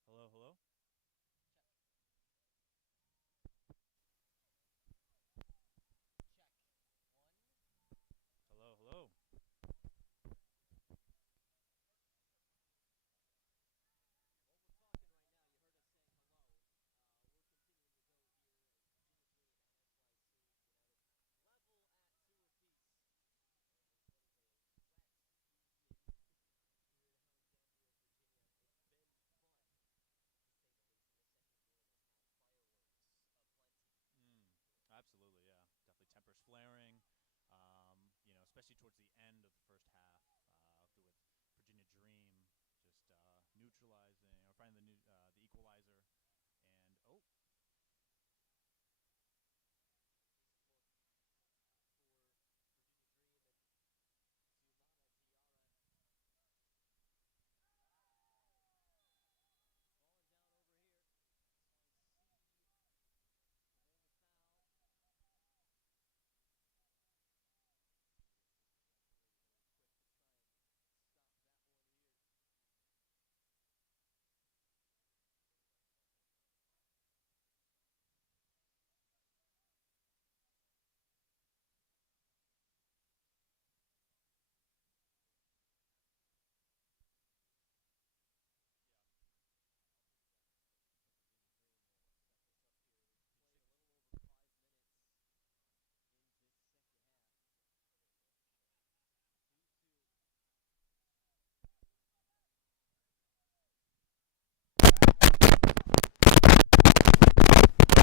Hello, hello? Hello, hello? Absolutely, yeah. Definitely tempers flaring. Especially towards the end of the first half, with Virginia Dream just neutralizing or finding the equalizer, and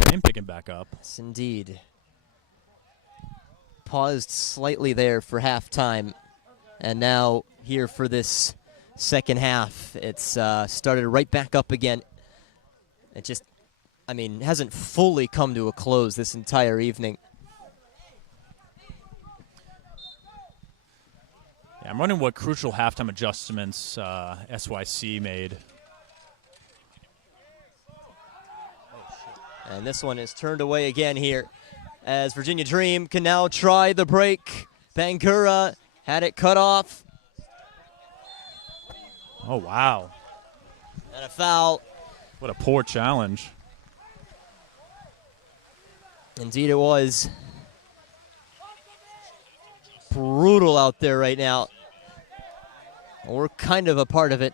game picking back up. Yes, indeed. Paused slightly there for halftime, and now here for this second half. It's started right back up again. It just, hasn't fully come to a close this entire evening. Yeah, I'm wondering what crucial halftime adjustments SYC made. And this one is turned away again here as Virginia Dream can now try the break. Bangura had it cut off. Oh, wow. And a foul. What a poor challenge. Indeed it was. Brutal out there right now. We're kind of a part of it.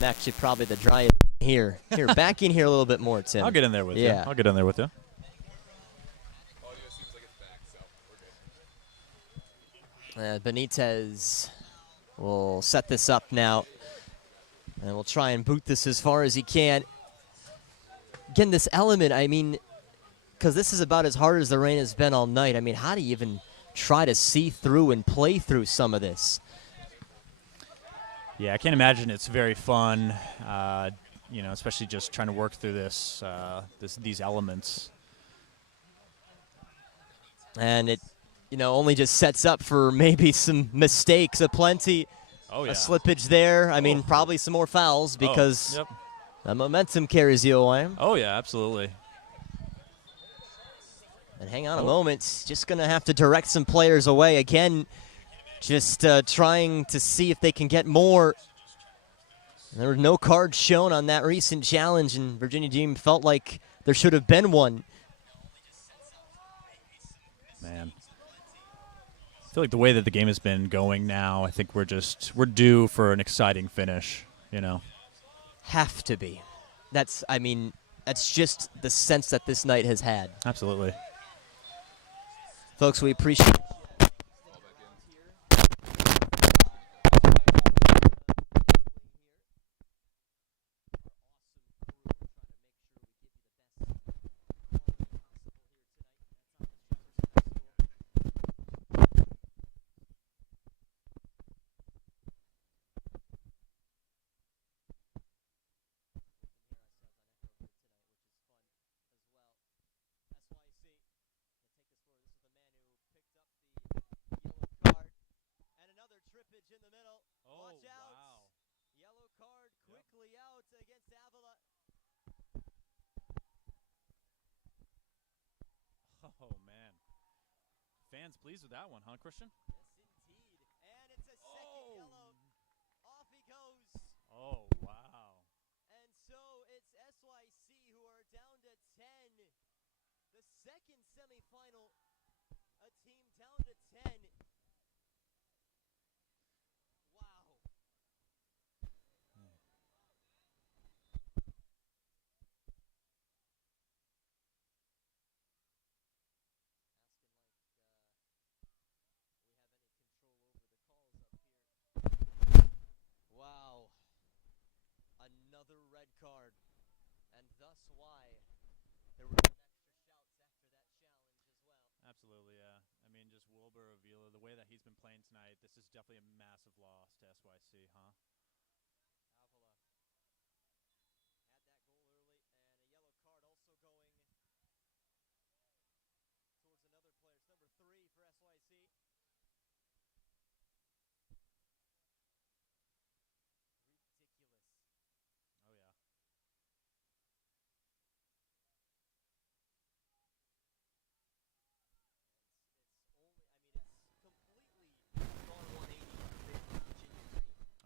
Actually, probably the driest here. Here, back in here a little bit more, Tim. I'll get in there with you. I'll get in there with you. Benitez will set this up now. And we'll try and boot this as far as he can. Again, this element, because this is about as hard as the rain has been all night. How do you even try to see through and play through some of this? Yeah, I can't imagine it's very fun, especially just trying to work through these elements. And it, only just sets up for maybe some mistakes aplenty. Oh, yeah. A slippage there. Probably some more fouls because the momentum carries you away. Oh, yeah, absolutely. And hang on a moment. Just going to have to direct some players away again. Just trying to see if they can get more There were no cards shown on that recent challenge, and Virginia Dream felt like there should have been one. Man. I feel like the way that the game has been going now, I think we're due for an exciting finish, you know. Have to be. That's just the sense that this night has had. Absolutely. Folks, we appreciate trippage in the middle. Oh, Watch out. wow. Yellow card quickly out against Avila. Oh, man. Fans pleased with that one, huh, Christian? Yes, indeed. And it's a second yellow. Off he goes. Oh, wow. And so it's SYC who are down to 10. The second semifinal, a team down to 10. Wow. Wow. Another red card. And thus why there were some extra shouts after that challenge as well. Absolutely, yeah. I mean, just Wilbur Avila, the way that he's been playing tonight, this is definitely a massive loss to SYC, huh?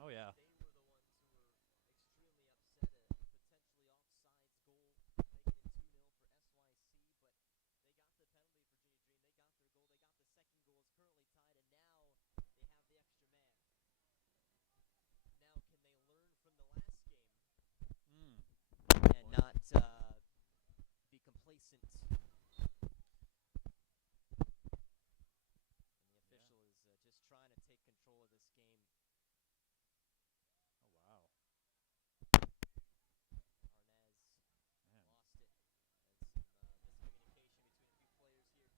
Oh, yeah. Oh, yeah. And not be complacent. And the official is just trying to take control of this game. Oh, wow. Arnaz Man. lost it. And some miscommunication between a few players here.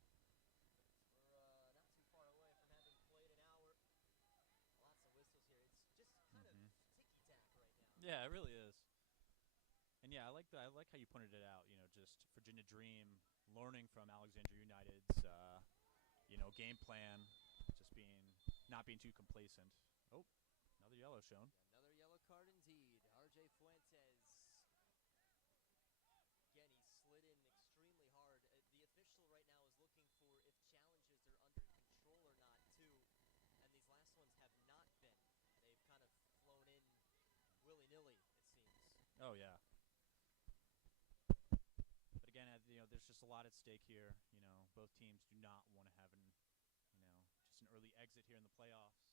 We're not too far away from having played an hour. Lots of whistles here. It's just kind of ticky-tack right now. Yeah, it really is. And yeah, I like how you pointed it out. You know, just Virginia Dream learning from Alexandria United's, game plan, just not being too complacent. Oh, another yellow shown. Another yellow card indeed. RJ Fuentes. Again, he slid in extremely hard. The official right now is looking for if challenges are under control or not, too. And these last ones have not been. They've kind of flown in willy-nilly, it seems. Oh, yeah. But again, there's just a lot at stake here. You know, both teams do not want to have just an early exit here in the playoffs.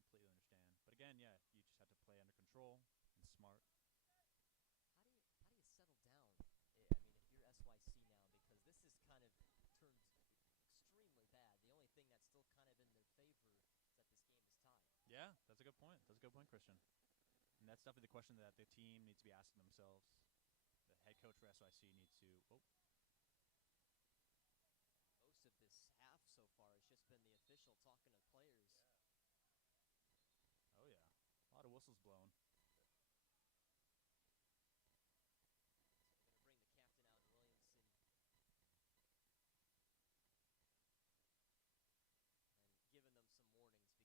Completely understand. But again, yeah, you just have to play under control and smart. How do you settle down? I mean, if you're SYC now, because this has kind of turned extremely bad. The only thing that's still kind of in their favor is that this game is tied. Yeah, that's a good point. That's a good point, Christian. And that's definitely the question that the team needs to be asking themselves. The head coach for SYC needs to. Oh. Most of this half so far has just been the official talking to players. Oh, yeah. A lot of whistles blown. Giving them some warnings because this can get really bad.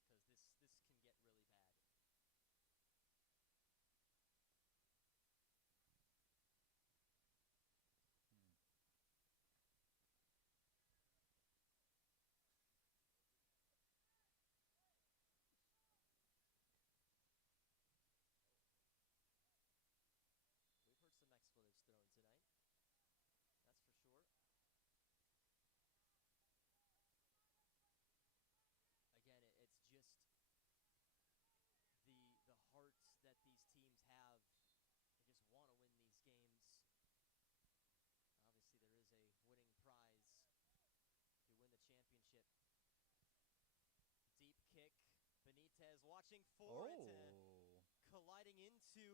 reaching for it, colliding into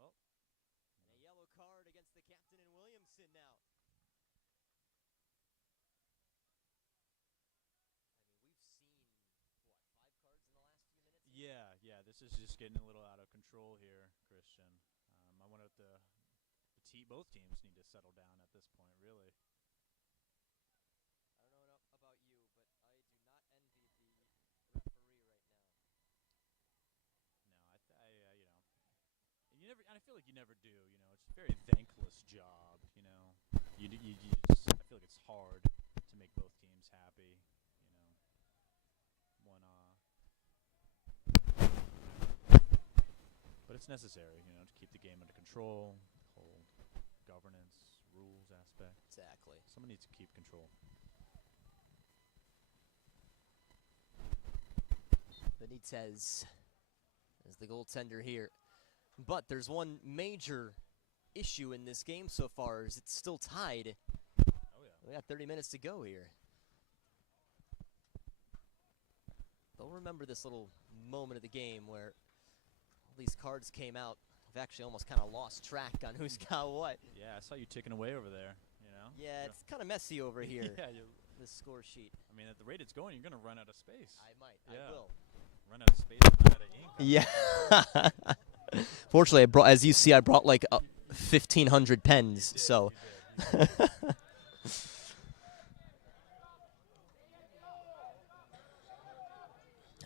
and a yellow card against the captain and Williamson now. Yeah, this is just getting a little out of control here, Christian. I wonder if both teams need to settle down at this point, really. I don't know about you, but I do not envy the referee right now. No, I feel like you never do. It's a very thankless job. I feel like it's hard to make both teams happy. But it's necessary, to keep the game under control, whole governance, rules aspect. Exactly. Someone needs to keep control. Benitez is the goaltender here. But there's one major issue in this game so far, is it's still tied. Oh, yeah. We got 30 minutes to go here. They'll remember this little moment of the game where all these cards came out. I've actually almost kind of lost track on who's got what. Yeah, I saw you ticking away over there, Yeah, it's kind of messy over here, yeah, this score sheet. I mean, at the rate it's going, you're going to run out of space. I might. Yeah. I will. Run out of space and run out of ink. Yeah. Fortunately, as you see, I brought like 1,500 pens, so. You did.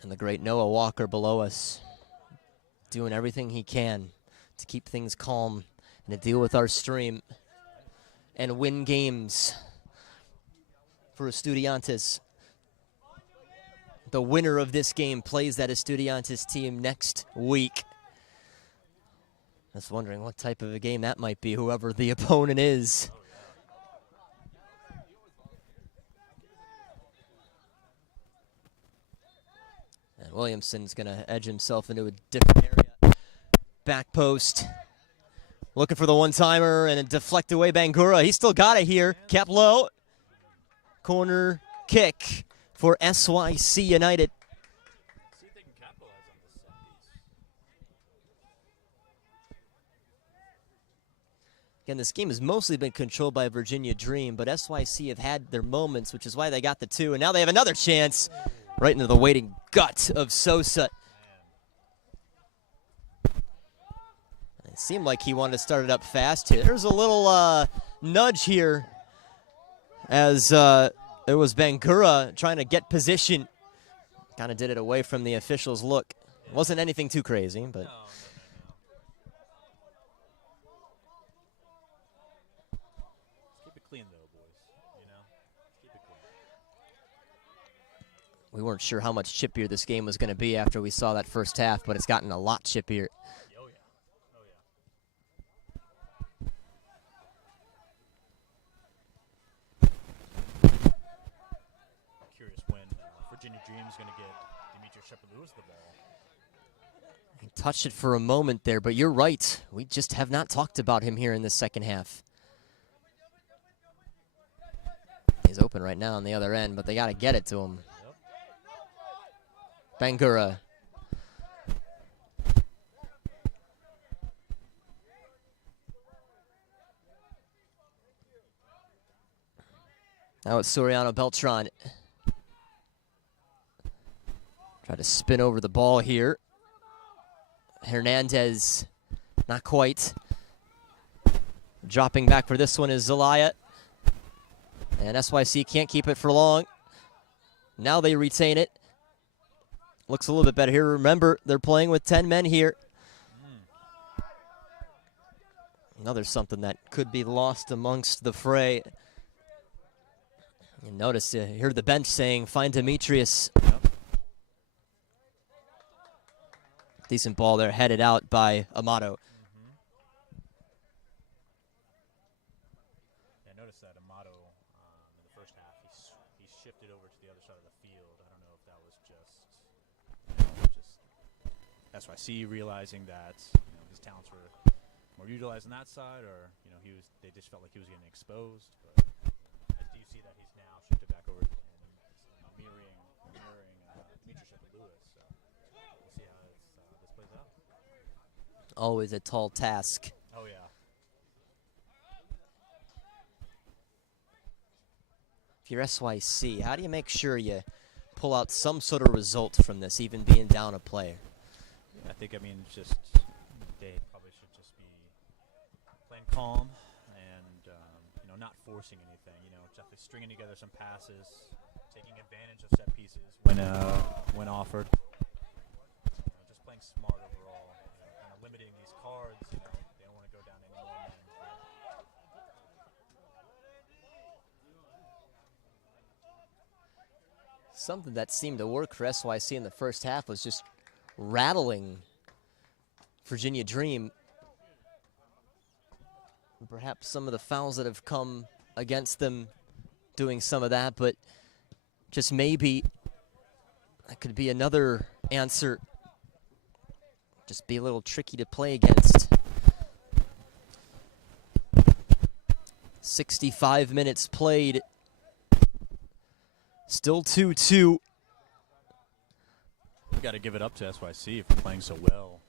And the great Noah Walker below us, doing everything he can to keep things calm and to deal with our stream and win games for Estudiantes. The winner of this game plays that Estudiantes team next week. I was wondering what type of a game that might be, whoever the opponent is. And Williamson's going to edge himself into a different area. Back post. Looking for the one-timer and a deflect away Bangura. He still got it here. Kept low. Corner kick for SYC United. See if they can capitalize on this set piece. Again, this game has mostly been controlled by Virginia Dream, but SYC have had their moments, which is why they got the 2. And now they have another chance right into the waiting gut of Sosa. It seemed like he wanted to start it up fast here. There's a little nudge here as it was Bangura trying to get position. Kind of did it away from the official's look. It wasn't anything too crazy, but. No. Let's keep it clean, though, boys. Keep it clean. We weren't sure how much chippier this game was going to be after we saw that first half, but it's gotten a lot chippier. Oh, yeah. Curious when Virginia Dream's going to get Demetrius Shepard-Lewis the ball. He touched it for a moment there, but you're right. We just have not talked about him here in the second half. He's open right now on the other end, but they got to get it to him. Yep. Bangura. Now it's Soriano Beltran. Try to spin over the ball here. Hernandez, not quite. Dropping back for this one is Zelaya. And SYC can't keep it for long. Now they retain it. Looks a little bit better here. Remember, they're playing with 10 men here. Another something that could be lost amongst the fray. You notice, you hear the bench saying, find Demetrius. Yep. Decent ball there, headed out by Amato. I noticed that Amato in the first half, he shifted over to the other side of the field. I don't know if that was just SYC realizing that his talents were more utilized on that side, or they just felt like he was getting exposed. But do you see that he's now shifted back over and mirroring Demetrius Shepard-Lewis? So we'll see how it's Always a tall task. Oh, yeah. If you're SYC, how do you make sure you pull out some sort of result from this, even being down a player? I think, I mean, it's just they probably should just be playing calm and, you know, not forcing anything. You know, definitely stringing together some passes, taking advantage of set pieces when offered. You know, just playing smart overall. You know, kind of limiting these cards. You know, they don't want to go down any more men. Something that seemed to work for SYC in the first half was just rattling Virginia Dream. And perhaps some of the fouls that have come against them doing some of that, but just maybe that could be another answer. Just be a little tricky to play against. 65 minutes played. Still 2-2. You got to give it up to SYC for playing so well,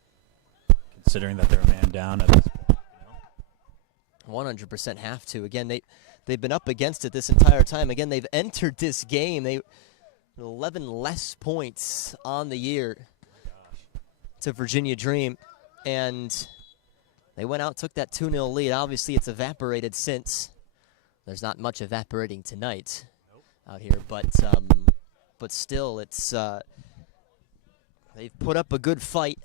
considering that they're a man down at this point. You know? 100% have to. Again, they've been up against it this entire time. Again, they've entered this game. They 11 less points on the year to Virginia Dream, and they went out, took that 2-0 lead. Obviously, it's evaporated since. There's not much evaporating tonight out here, but still, it's they've put up a good fight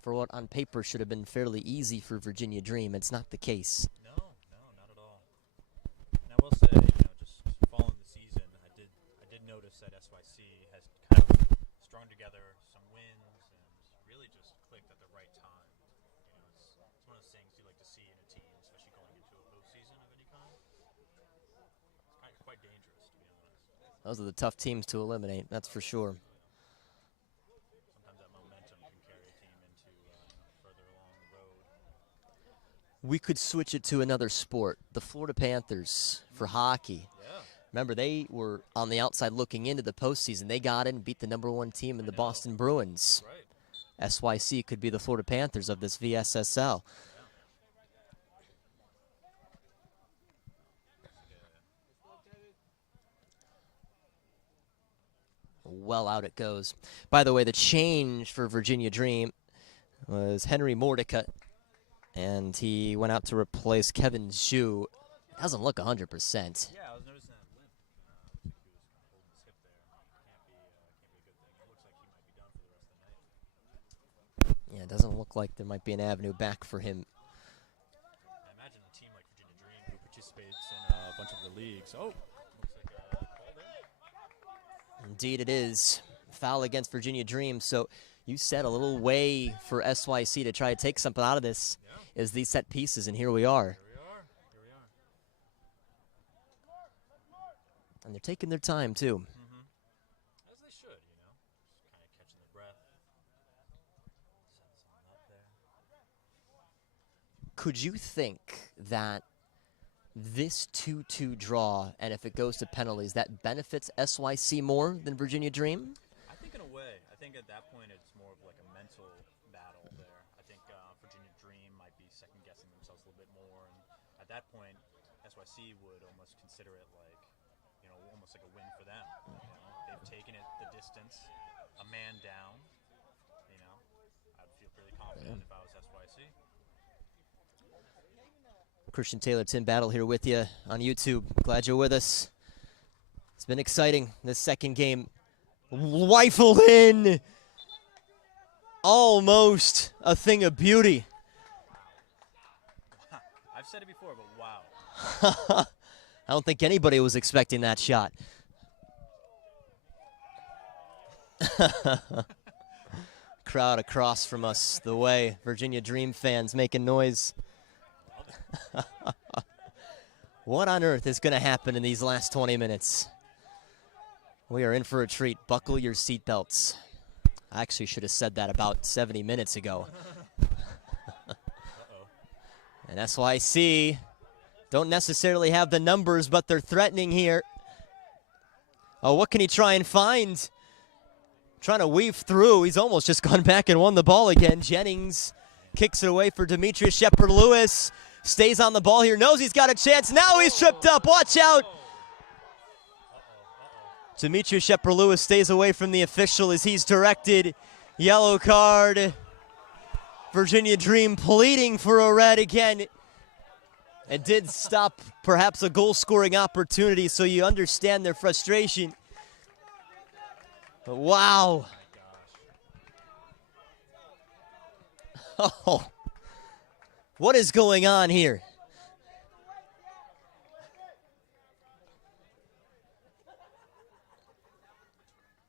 for what on paper should have been fairly easy for Virginia Dream. It's not the case. No, not at all. And I will say, you know, just following the season, I did notice that SYC has kind of strung together some wins and really just clicked at the right time. You know, it's one of those things you like to see in a team, especially going into a postseason of any kind. It's quite dangerous, to be honest. Those are the tough teams to eliminate, that's for sure. Sometimes that momentum can carry a team into further along the road. We could switch it to another sport. The Florida Panthers for hockey. Yeah. Remember, they were on the outside looking into the postseason. They got in and beat the #1 team in the Boston Bruins. Right. SYC could be the Florida Panthers of this VSSL. Well, out it goes. By the way, the change for Virginia Dream was Henry Mordecai, and he went out to replace Kevin Zhu. Doesn't look 100%. Yeah, I was noticing that limp. Looks like he was holding his hip there. Can't be a good thing. It looks like he might be done for the rest of the night. Yeah, it doesn't look like there might be an avenue back for him. I imagine a team like Virginia Dream, who participates in a bunch of the leagues. Oh, looks like called it. Indeed it is. Foul against Virginia Dream. So you said a little way for SYC to try to take something out of this is these set pieces, and here we are. Here we are. And they're taking their time, too. Mm-hmm. As they should, you know. Just kind of catching their breath. Setting something up there. Could you think that this 2-2 draw, and if it goes to penalties, that benefits SYC more than Virginia Dream? I think in a way. I think at that point it's more of like a mental battle there. I think Virginia Dream might be second-guessing themselves a little bit more. And at that point, SYC would almost consider it like, you know, almost like a win for them. You know, they've taken it the distance, a man down. You know, I'd feel pretty confident if I was SYC. Christian Taylor, Tim Battle here with you on YouTube. Glad you're with us. It's been exciting, this second game. Rifled in! Almost a thing of beauty. I've said it before, but wow. I don't think anybody was expecting that shot. Crowd across from us, the way. Virginia Dream fans making noise. What on earth is going to happen in these last 20 minutes? We are in for a treat. Buckle your seatbelts. I actually should have said that about 70 minutes ago. And SYC don't necessarily have the numbers, but they're threatening here. Oh, what can he try and find? trying to weave through. He's almost just gone back and won the ball again. Jennings kicks it away for Demetrius Shepard-Lewis. Stays on the ball here, knows he's got a chance. Now he's tripped up, watch out. Demetrius Shepard-Lewis stays away from the official as he's directed. Yellow card. Virginia Dream pleading for a red again. It did stop perhaps a goal-scoring opportunity, so you understand their frustration. But wow. Oh, what is going on here?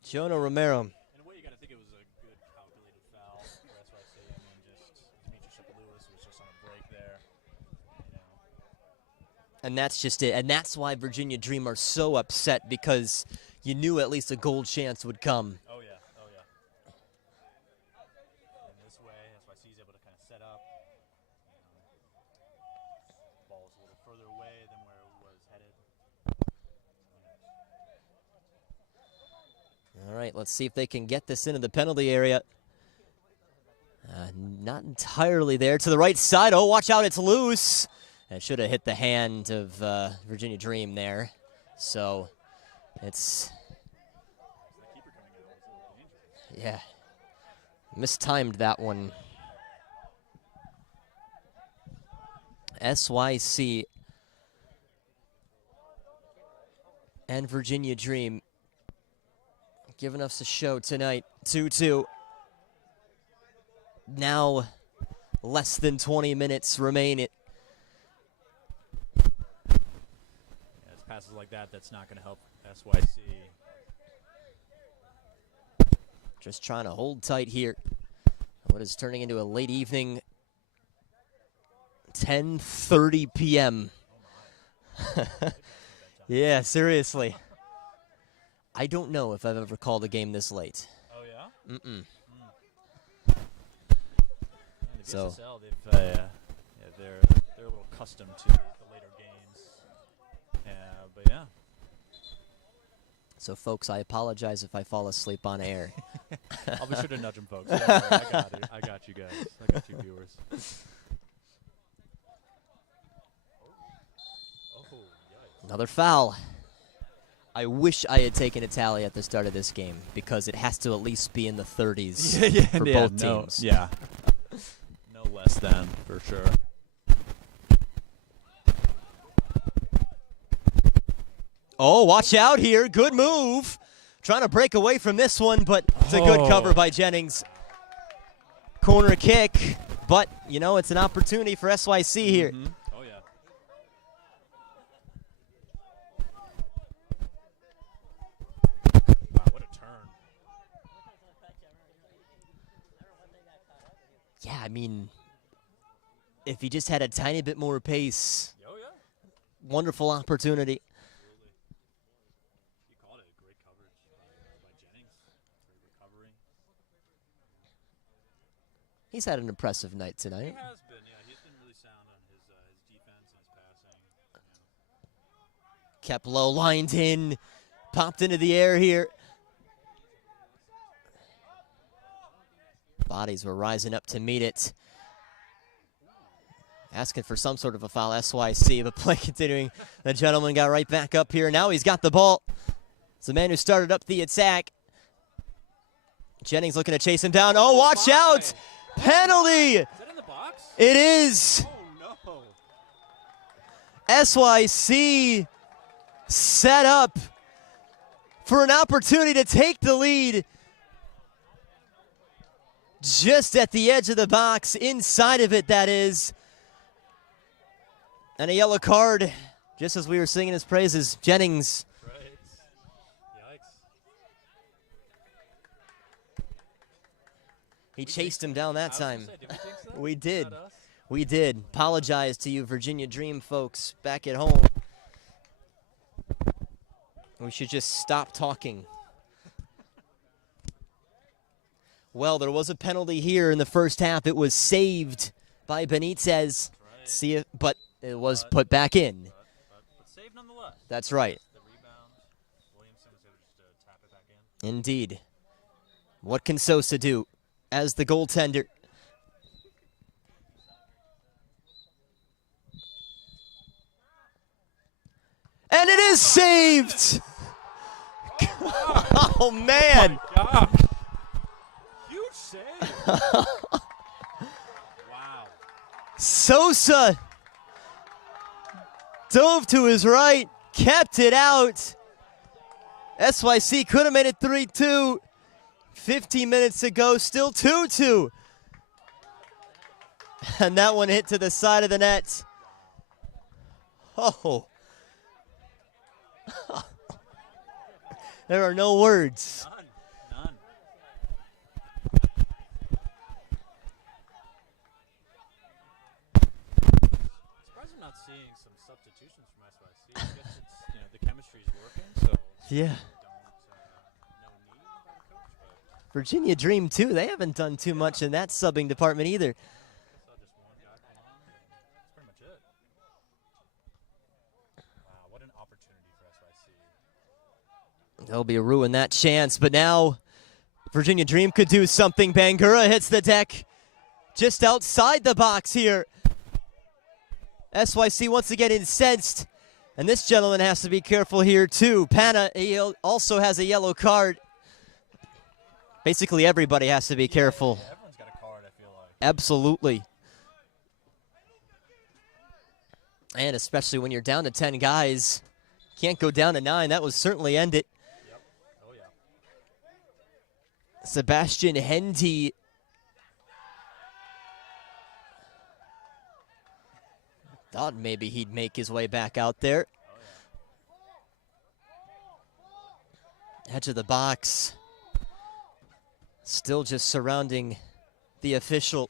Jonah Romero. In a way, you got to think it was a good calculated foul for SYC. I mean, just Demetrius Shepard-Lewis was just on a break there. You know. And that's just it. And that's why Virginia Dream are so upset, because you knew at least a goal chance would come. Oh, yeah. Oh, yeah. And this way, SYC is able to kind of set up. Ball is a little further away than where it was headed. All right, let's see if they can get this into the penalty area. Not entirely there. To the right side. Oh, watch out, it's loose. It should have hit the hand of Virginia Dream there. So it's, yeah, mistimed that one. SYC and Virginia Dream giving us a show tonight. 2-2. Now less than 20 minutes remain. Yeah, it's passes like that, that's not going to help SYC. Just trying to hold tight here. What is turning into a late evening, 10:30 p.m. Yeah, seriously. I don't know if I've ever called a game this late. Oh, yeah? Mm-mm. Yeah, the So- VSSL, they're a little accustomed to the later games. But yeah. So, folks, I apologize if I fall asleep on air. I'll be sure to nudge them, folks. Don't worry, I got it. I got you guys. I got you viewers. Oh, yikes. Another foul. I wish I had taken a tally at the start of this game, because it has to at least be in the 30s for both teams. Yeah. No less than, for sure. Oh, watch out here. Good move. Trying to break away from this one, but it's a good cover by Jennings. Corner kick, but, you know, it's an opportunity for SYC here. Mm-hmm. Oh, yeah. Wow, what a turn. Yeah, I mean, if he just had a tiny bit more pace, Oh, yeah. wonderful opportunity. You called it a great coverage by Jennings. Great recovery. He's had an impressive night He tonight. has been, yeah. He's been really sound on his defense and his passing. Kept low, lined in, popped into the air here. Bodies were rising up to meet it. Asking for some sort of a foul, SYC, but play continuing. The gentleman got right back up here. Now he's got the ball. It's the man who started up the attack. Jennings looking to chase him down. Oh, watch out! Penalty! Is that in the box? It is! Oh, no. SYC set up for an opportunity to take the lead. Just at the edge of the box, inside of it, that is. And a yellow card, just as we were singing his praises. Jennings. Right. Yikes. He chased him down that time. Did we think so? We did. Not us? We did. Apologize to you Virginia Dream folks back at home. We should just stop talking. Well, there was a penalty here in the first half. It was saved by Benitez. Right. See it, but it was put back in. But saved nonetheless. That's right. The rebound. Williamson was able to just tap it back in. Indeed. What can Sosa do as the goaltender? And it is saved! Oh, man! Oh my God. Huge save. Wow. Sosa dove to his right, kept it out. SYC could have made it 3-2. 15 minutes to go, still 2-2. And that one hit to the side of the net. Oh. There are no words. None. Surprised I'm not seeing some substitutions from SYC. I guess it's, the chemistry's working, so Yeah. no need by the coach, but Virginia Dream, too. They haven't done too much in that subbing department either. I saw just one guy come on, and that's pretty much it. Wow, what an opportunity for SYC. They'll be ruin that chance, but now Virginia Dream could do something. Bangura hits the deck just outside the box here. SYC once again incensed, and this gentleman has to be careful here too. Pana, he also has a yellow card. Basically everybody has to be careful. Yeah, everyone's got a card, I feel like. Absolutely. And especially when you're down to 10 guys. Can't go down to 9. That would certainly end it. Yep. Oh, yeah. Sebastian Hendy. Thought maybe he'd make his way back out there. Oh, yeah. Edge of the box. Still just surrounding the official.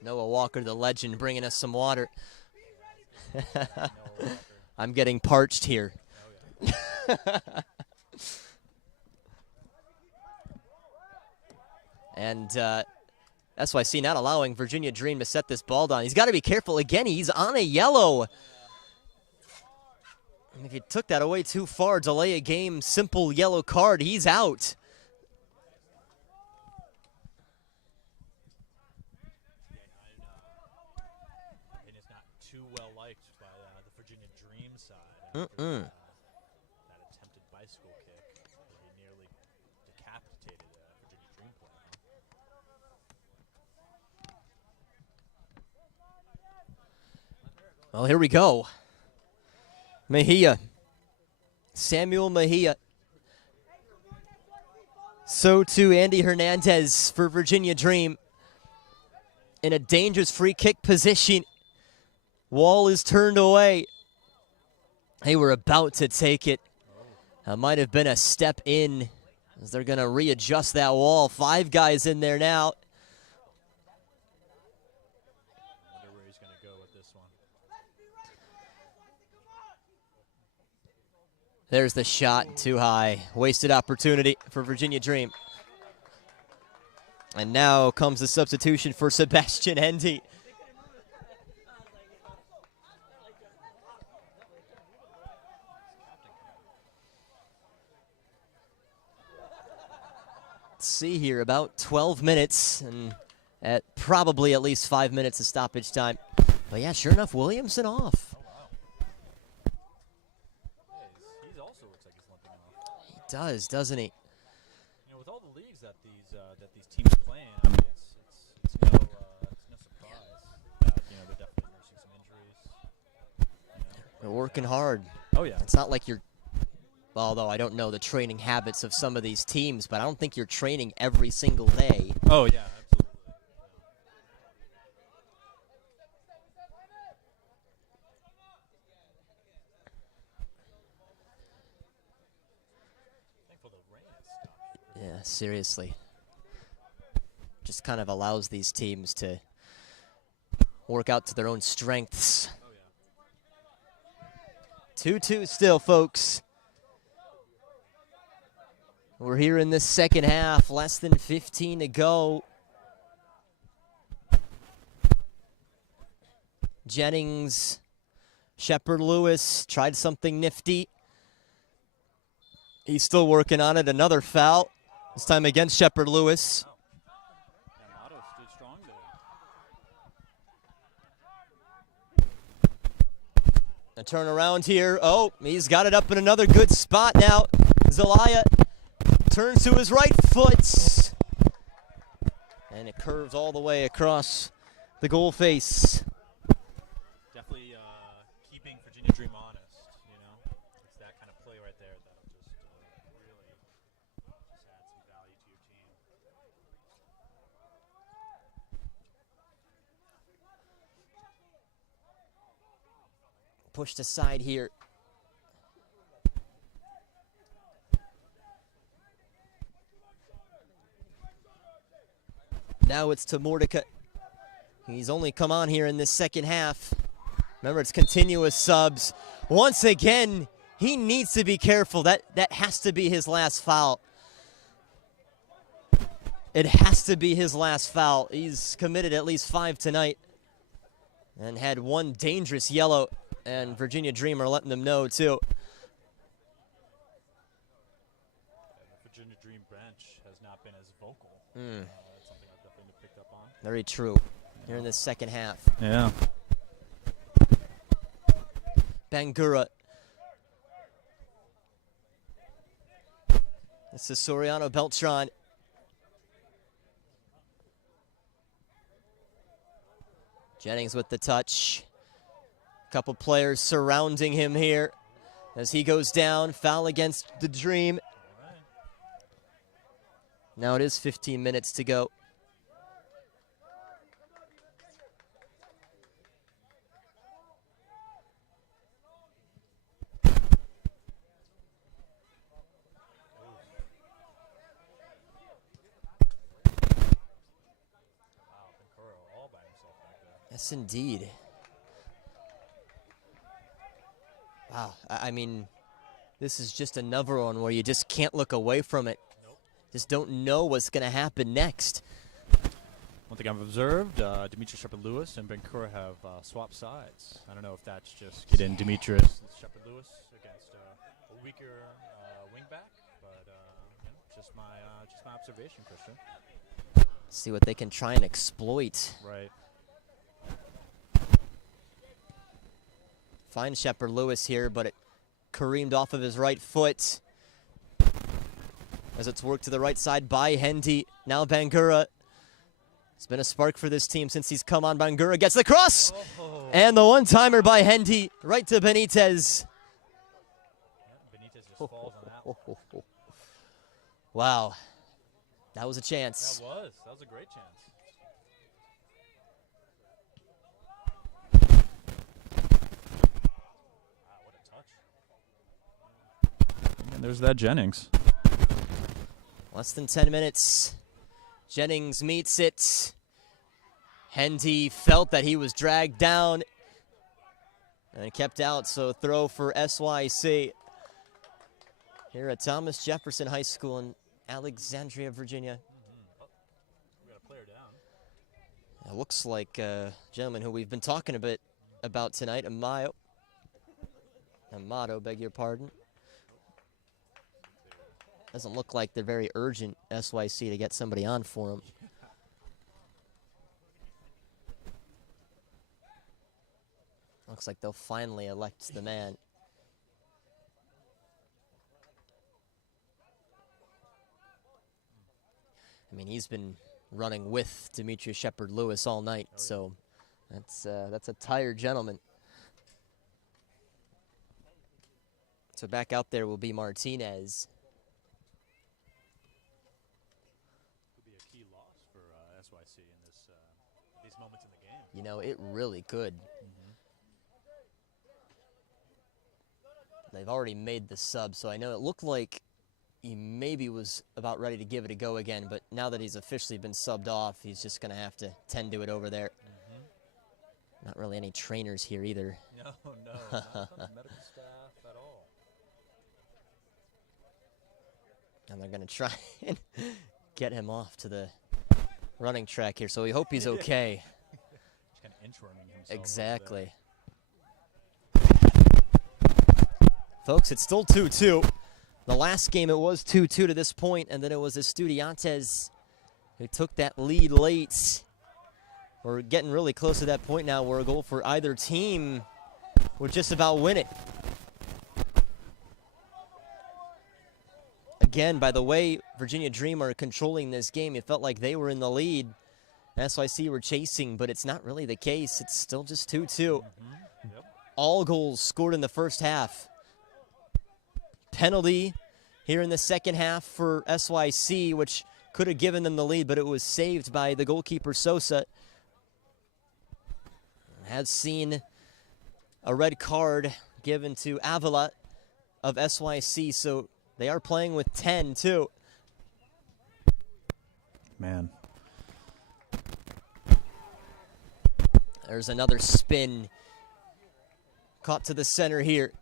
Noah Walker, the legend, bringing us some water. I'm getting parched here. Oh, yeah. And SYC not allowing Virginia Dream to set this ball down. He's got to be careful. Again, he's on a yellow. And if you took that away too far, delay a game, simple yellow card, he's out. And it's not too well liked by the Virginia Dream side. After, that attempted bicycle kick where he nearly decapitated a Virginia Dream player. Well, here we go. Mejia. Samuel Mejia. So too Andy Hernandez for Virginia Dream. In a dangerous free kick position. Wall is turned away. They were about to take it. That might have been a step in as they're going to readjust that wall. 5 guys in there now. I wonder where he's going to go with this one. There's the shot, too high. Wasted opportunity for Virginia Dream. And now comes the substitution for Sebastian Hendy. Let's see here, about 12 minutes, and at probably at least 5 minutes of stoppage time. But yeah, sure enough, Williamson off. Oh, wow. Yeah, he also looks like he's limping off. He does, doesn't he? With all the leagues that these teams play in, I mean, it's no surprise that they're definitely nursing some injuries. They're working hard. Oh yeah. It's not like you're, although I don't know the training habits of some of these teams, but I don't think you're training every single day. Oh yeah, absolutely. Thankful the rain has stopped. Yeah, seriously. Just kind of allows these teams to work out to their own strengths. Oh yeah. 2-2 still, folks. We're here in this second half, less than 15 to go. Jennings Shepard Lewis tried something nifty. He's still working on it. Another foul. This time against Shepard Lewis. Yamato stood strong there. A turnaround here. Oh, he's got it up in another good spot now. Zelaya turns to his right foot. And it curves all the way across the goal face. Definitely keeping Virginia Dream honest, you know. It's that kind of play right there that'll just really just add some value to your team. Pushed aside here. Now it's to Mordecai. He's only come on here in this second half. Remember, it's continuous subs. Once again, he needs to be careful. That has to be his last foul. It has to be his last foul. He's committed at least 5 tonight and had 1 dangerous yellow, and Virginia Dream are letting them know, too. The Virginia Dream bench has not been as vocal. Mm. That's something I've definitely picked up on. Very true. Here in this second half. Yeah. Bangura. This is Soriano Beltran. Jennings with the touch. Couple players surrounding him here as he goes down. Foul against the Dream. All right. Now it is 15 minutes to go. Yes, indeed. Wow, I mean, this is just another one where you just can't look away from it. Nope. Just don't know what's going to happen next. One thing I've observed, Demetrius Shepard-Lewis and Bencura have swapped sides. I don't know if that's just getting Demetrius Shepard-Lewis against a weaker wingback, but you know, just my observation, Christian. See what they can try and exploit. Right. Fine Shepard-Lewis here, but it careened off of his right foot as it's worked to the right side by Hendy. Now Bangura. It's been a spark for this team since he's come on. Bangura gets the cross! Oh. And the one-timer by Hendy right to Benitez. Yeah, Benitez just falls on that one. Wow. That was a chance. That was a great chance. Wow, what a touch. And there's that Jennings. Less than 10 minutes. Jennings meets it. Hendy felt that he was dragged down and kept out, so throw for SYC here at Thomas Jefferson High School in Alexandria, Virginia. Oh, we got a player down. It looks like a gentleman who we've been talking a bit about tonight, Amato, beg your pardon. Doesn't look like they're very urgent, SYC, to get somebody on for him. Looks like they'll finally elect the man. I mean, he's been running with Demetrius Shepard-Lewis all night, so that's a tired gentleman. So back out there will be Martinez. Could be a key loss for SYC in these moments in the game. You know, it really could. They've already made the sub, so I know it looked like he maybe was about ready to give it a go again, but now that he's officially been subbed off, he's just going to have to tend to it over there. Not really any trainers here either. No, not the medical staff at all. And they're going to try and get him off to the running track here, so we hope he's okay. Just kind of inchworming himself. Exactly. Folks, it's still 2-2. The last game it was 2-2 to this point, and then it was Estudiantes who took that lead late. We're getting really close to that point now where a goal for either team would just about win it. Again, by the way Virginia Dream are controlling this game, it felt like they were in the lead. SYC were chasing, but it's not really the case. It's still just 2-2. Yep. All goals scored in the first half. Penalty here in the second half for SYC, which could have given them the lead, but it was saved by the goalkeeper Sosa. Has seen a red card given to Avila of SYC, so they are playing with 10 too. Man. There's another spin. Caught to the center here.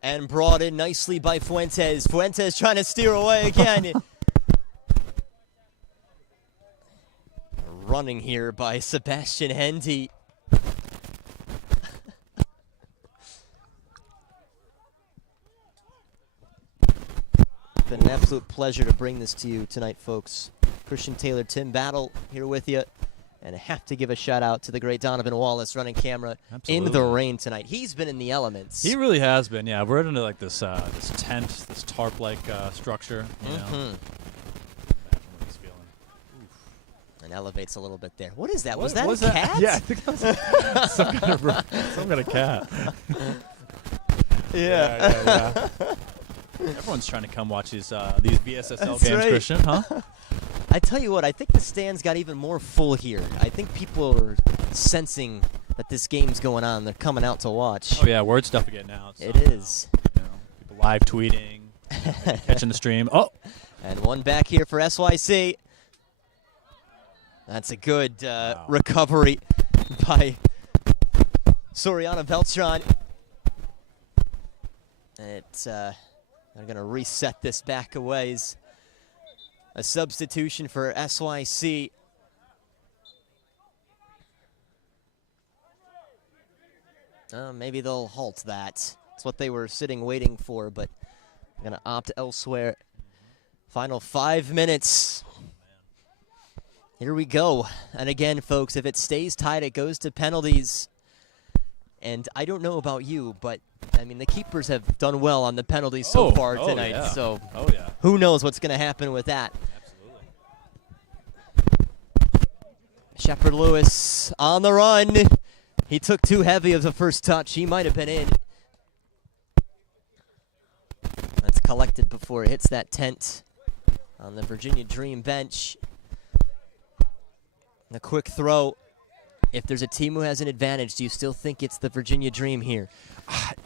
And brought in nicely by Fuentes. Fuentes trying to steer away again. Running here by Sebastian Hendy. Been an absolute pleasure to bring this to you tonight, folks. Christian Taylor, Tim Battle here with you. And I have to give a shout out to the great Donovan Wallace running camera in the rain tonight. He's been in the elements. He really has been, yeah. We're into like this this tent, this tarp-like structure. You know? Imagine what he's feeling. Oof. And elevates a little bit there. What is that? What was that was a that? cat? Yeah, I think that was some kind of cat. Yeah. Everyone's trying to come watch these VSSL That's games, right. Christian, huh? I tell you what, I think the stands got even more full here. I think people are sensing that this game's going on. They're coming out to watch. Oh yeah, word stuff are getting out. It is. You know, people live tweeting, catching the stream. Oh, and one back here for SYC. That's a good recovery by Soriano Beltran. They're going to reset this back a ways. A substitution for SYC. Maybe they'll halt that. It's what they were sitting waiting for, but they're going to opt elsewhere. Final 5 minutes. Here we go. And again, folks, if it stays tight, it goes to penalties. And I don't know about you, but, I mean, the keepers have done well on the penalties so far tonight. Yeah. So Yeah. Who knows what's going to happen with that. Absolutely. Shepard Lewis on the run. He took too heavy of the first touch. He might have been in. That's collected before it hits that tent on the Virginia Dream bench. A quick throw. If there's a team who has an advantage, do you still think it's the Virginia Dream here?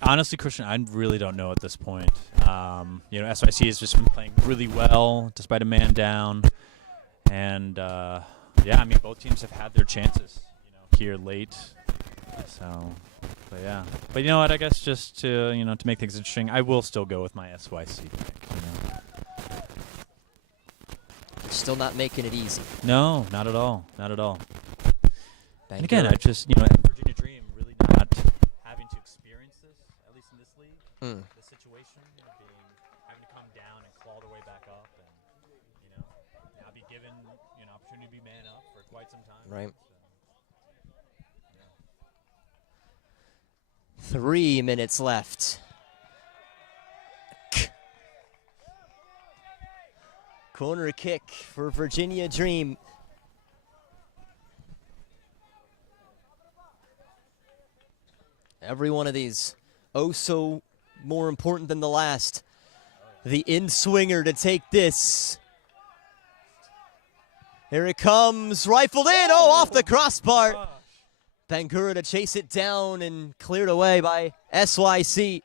Honestly, Christian, I really don't know at this point. SYC has just been playing really well despite a man down. And, both teams have had their chances, here late. So, but yeah. But you know what, I guess just to make things interesting, I will still go with my SYC pick. They're still not making it easy. No, not at all. Not at all. And again, Bangura. I just, Virginia Dream really not having to experience this, at least in this league, the situation, having to come down and claw their way back up and, now be given an opportunity to be man up for quite some time. Right. So, 3 minutes left. Corner kick for Virginia Dream. Every one of these, so more important than the last. The in-swinger to take this. Here it comes, rifled in, off the crossbar. Bangura to chase it down and cleared away by SYC.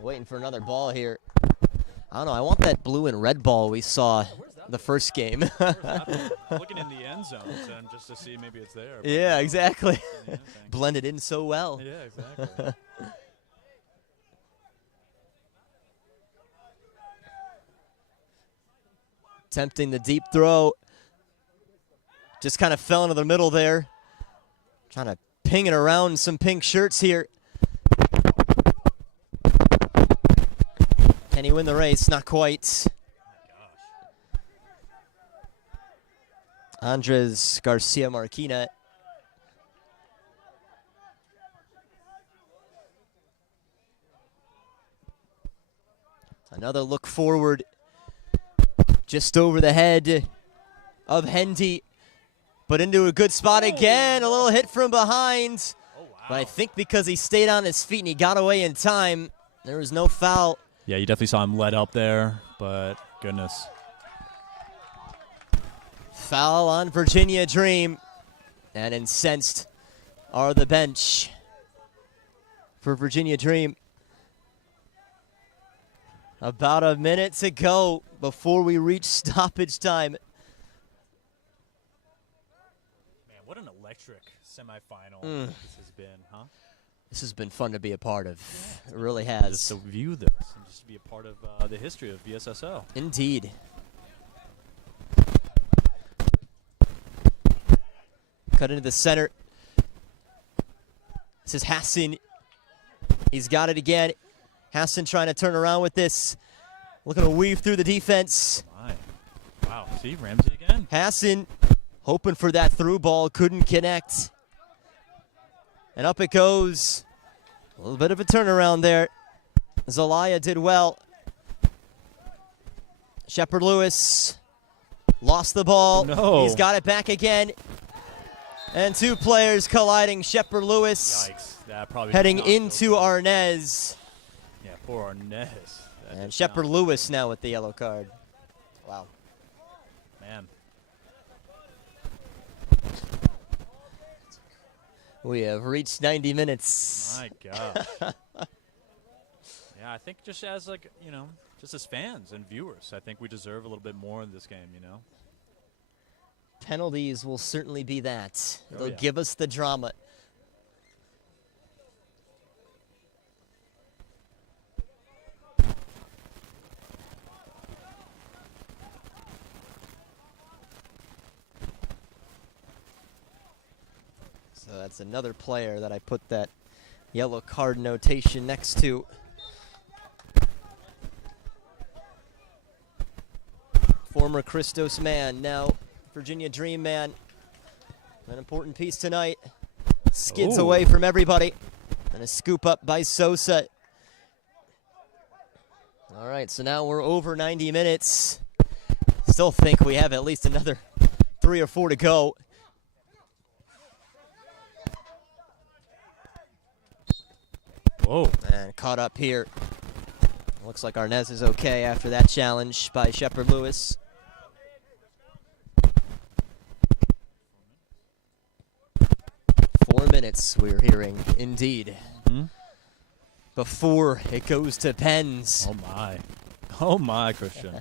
Waiting for another ball here. I don't know, I want that blue and red ball we saw the first game. looking in the end zone just to see maybe it's there. Yeah, exactly. Blended in so well. Yeah, exactly. Attempting the deep throw. Just kind of fell into the middle there. Trying to pinging around some pink shirts here. Can he win the race? Not quite. Andres Garcia Marquina. Another look forward, just over the head of Hendy, but into a good spot again. A little hit from behind. Oh, wow. But I think because he stayed on his feet and he got away in time, there was no foul. Yeah, you definitely saw him let up there, but goodness. Foul on Virginia Dream, and incensed are the bench for Virginia Dream. About a minute to go before we reach stoppage time. Man, what an electric semifinal this has been, huh? This has been fun to be a part of. It really has. Just to view this and just to be a part of the history of VSSL. Indeed. Cut into the center. This is Hassan. He's got it again. Hassan trying to turn around with this. Looking to weave through the defense. Wow, see, Ramsey again. Hassan hoping for that through ball. Couldn't connect. And up it goes. A little bit of a turnaround there. Zelaya did well. Shepard Lewis lost the ball. No. He's got it back again. And two players colliding. Shepard Lewis Yikes. That probably heading did not feel into good. Arnez. Yeah, poor Arnez. That And did Shepard not feel Lewis good. now with the yellow card. Wow. Man. We have reached 90 minutes. My gosh. Yeah, I think just as just as fans and viewers, I think we deserve a little bit more in this game, Penalties will certainly be that. Oh, They'll yeah. give us the drama. So that's another player that I put that yellow card notation next to. Former Christos man, now Virginia Dream man. An important piece tonight. Skids Oh. away from everybody. And a scoop up by Sosa. All right, so now we're over 90 minutes. Still think we have at least another 3 or 4 to go. Whoa. And caught up here. Looks like Arnez is okay after that challenge by Shepard Lewis. Four minutes, we're hearing, indeed. Before it goes to pens. Oh, my. Oh, my, Christian.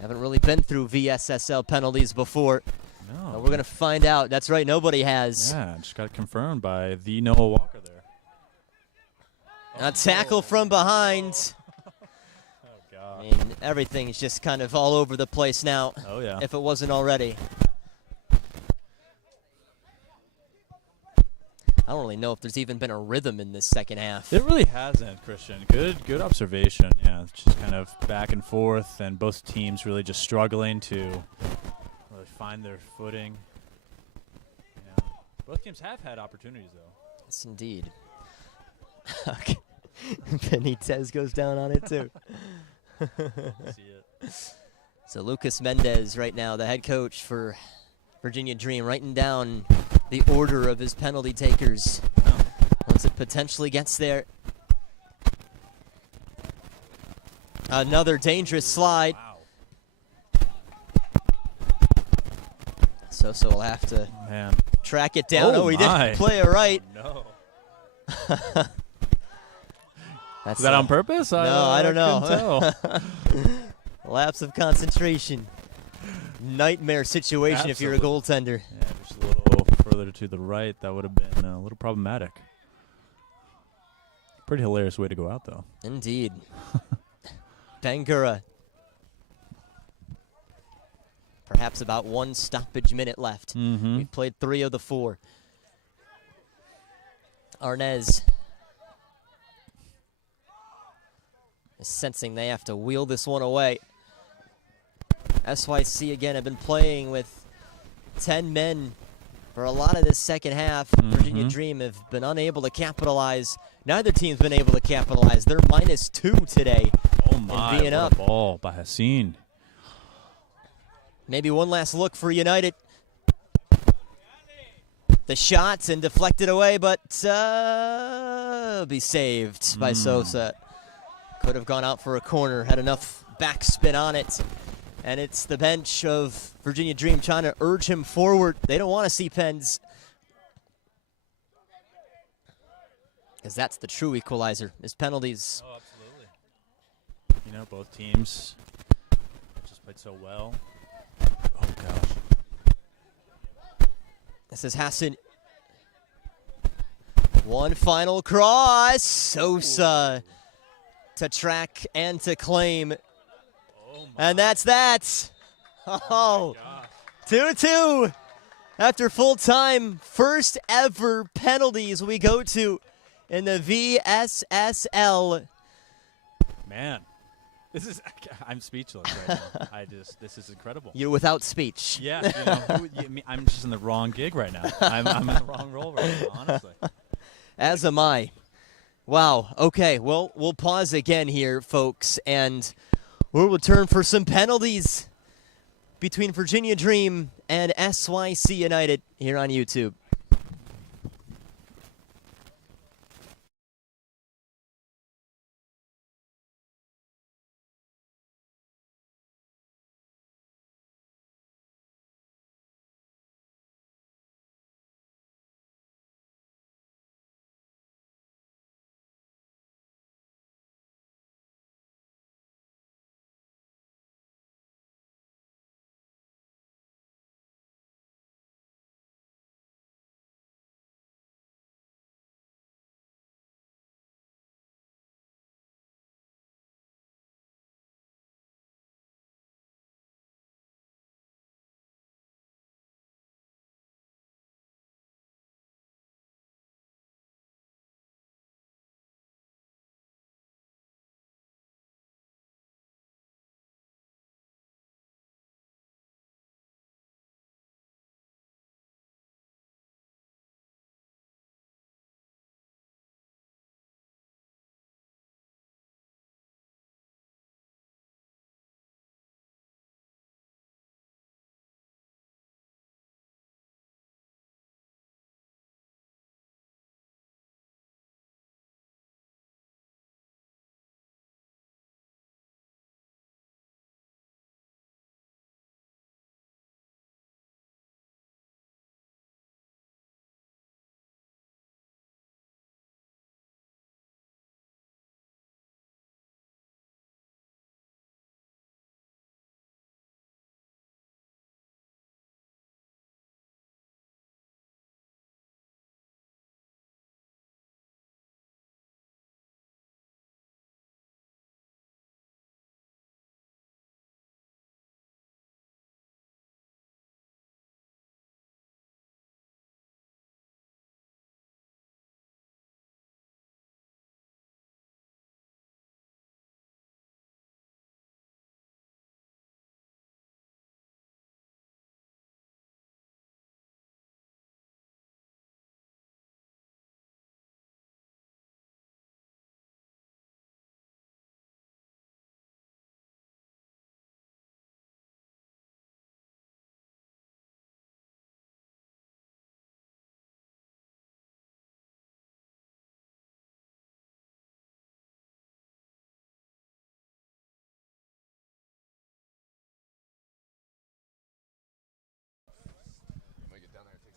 Haven't really been through VSSL penalties before. No. But we're going to find out. That's right, nobody has. Yeah, just got confirmed by the Noah Walker there. A tackle from behind. Oh, I God. mean, everything's just kind of all over the place now, Oh, yeah. if it wasn't already. I don't really know if there's even been a rhythm in this second half. It really hasn't, Christian. Good observation. Yeah, it's just kind of back and forth, and both teams really just struggling to really find their footing. Both teams have had opportunities, though. Yes, indeed. Okay. Benitez goes down on it, too. See it. So Lucas Mendez right now, the head coach for Virginia Dream, writing down the order of his penalty takers once it potentially gets there. Another dangerous slide. Wow. Sosa will have to Man. track it down. Oh, Oh, he my. didn't play it right. No. That's Is that on purpose? No, I don't know. couldn't tell. Lapse of concentration. Nightmare situation if you're a goaltender. Yeah, just a little further to the right, that would have been a little problematic. Pretty hilarious way to go out, though. Indeed. Bangura. Perhaps about one stoppage minute left. Mm-hmm. We've played 3 of the 4. Arnez is sensing they have to wheel this one away. SYC again have been playing with 10 men for a lot of this second half. Virginia Dream have been unable to capitalize. Neither team's been able to capitalize. They're -2 today. Oh my, being what up. a ball by Hassan. Maybe one last look for United. The shots and deflected away, but be saved by Sosa. Could have gone out for a corner, had enough backspin on it. And it's the bench of Virginia Dream trying to urge him forward. They don't want to see pens. Because that's the true equalizer, is penalties. Oh, absolutely. You know, both teams just played so well. Oh, gosh. This is Hassan. One final cross. Sosa to track and to claim. And that's that. Oh, 2-2. After full time, first ever penalties we go to in the VSSL. Man, this is, I'm speechless right now. This is incredible. You're without speech. Yeah, I'm just in the wrong gig right now. I'm in the wrong role right now, honestly. As am I. Wow. Okay, well, we'll pause again here, folks, and we'll return for some penalties between Virginia Dream and SYC United here on YouTube.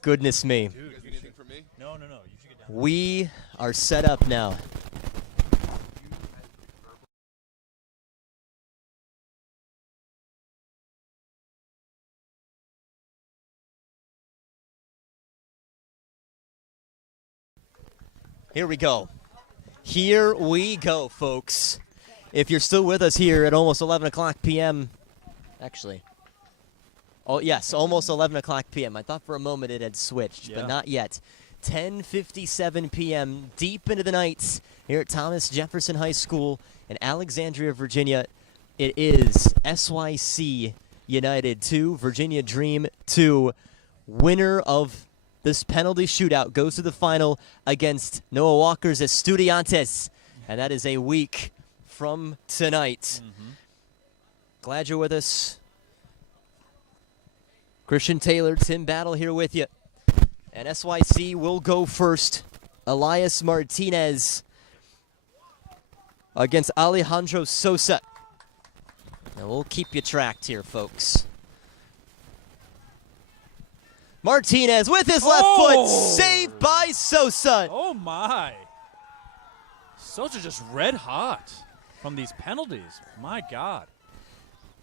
Goodness me. Dude, No. You should get down. We are set up now. Here we go. Here we go, folks. If you're still with us here at almost 11 o'clock p.m., actually. Oh, yes, almost 11 o'clock p.m. I thought for a moment it had switched, but not yet. 10:57 p.m., deep into the night here at Thomas Jefferson High School in Alexandria, Virginia. It is SYC United 2, Virginia Dream 2. Winner of this penalty shootout goes to the final against Noah Walker's Estudiantes, and that is a week from tonight. Glad you're with us. Christian Taylor, Tim Battle here with you. And SYC will go first. Elias Martinez against Alejandro Sosa. And we'll keep you tracked here, folks. Martinez with his left foot, saved by Sosa. Oh my. Sosa just red hot from these penalties. My God.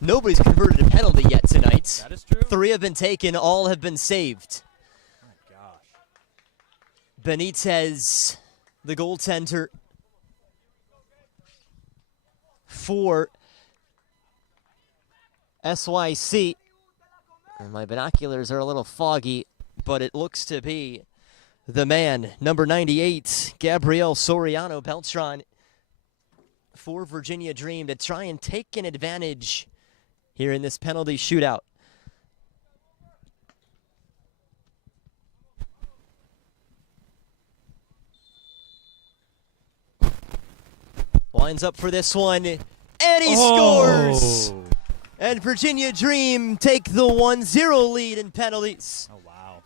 Nobody's converted a penalty yet tonight. That is true. 3 have been taken, all have been saved. My gosh. Benitez, the goaltender for SYC. And my binoculars are a little foggy, but it looks to be the man, number 98, Gabriel Soriano Beltran, for Virginia Dream to try and take an advantage here in this penalty shootout. Lines up for this one, and he scores! And Virginia Dream take the 1-0 lead in penalties. Oh, wow.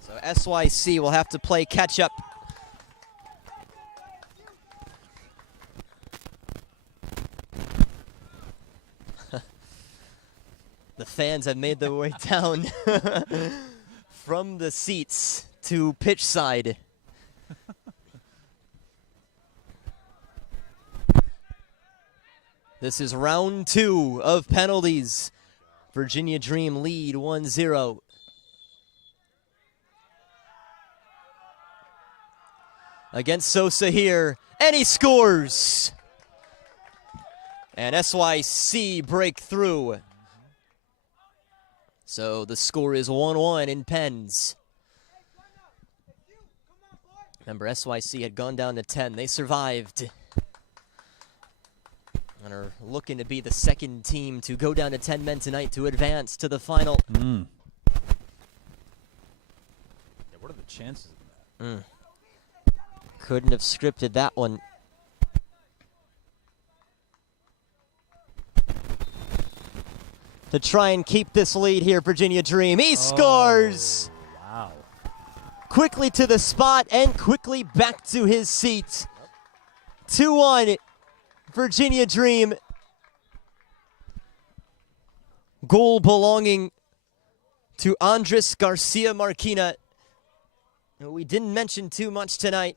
So SYC will have to play catch-up. The fans have made their way down from the seats to pitch side. This is round 2 of penalties. Virginia Dream lead 1-0. Against Sosa here, and he scores! And SYC break through. So the score is 1-1 in pens. Remember, SYC had gone down to 10. They survived. And are looking to be the second team to go down to 10 men tonight to advance to the final. Yeah, what are the chances of that? Couldn't have scripted that one. To try and keep this lead here, Virginia Dream. He scores! Wow. Quickly to the spot and quickly back to his seat. 2-1. Virginia Dream. Goal belonging to Andres Garcia Marquina, who we didn't mention too much tonight,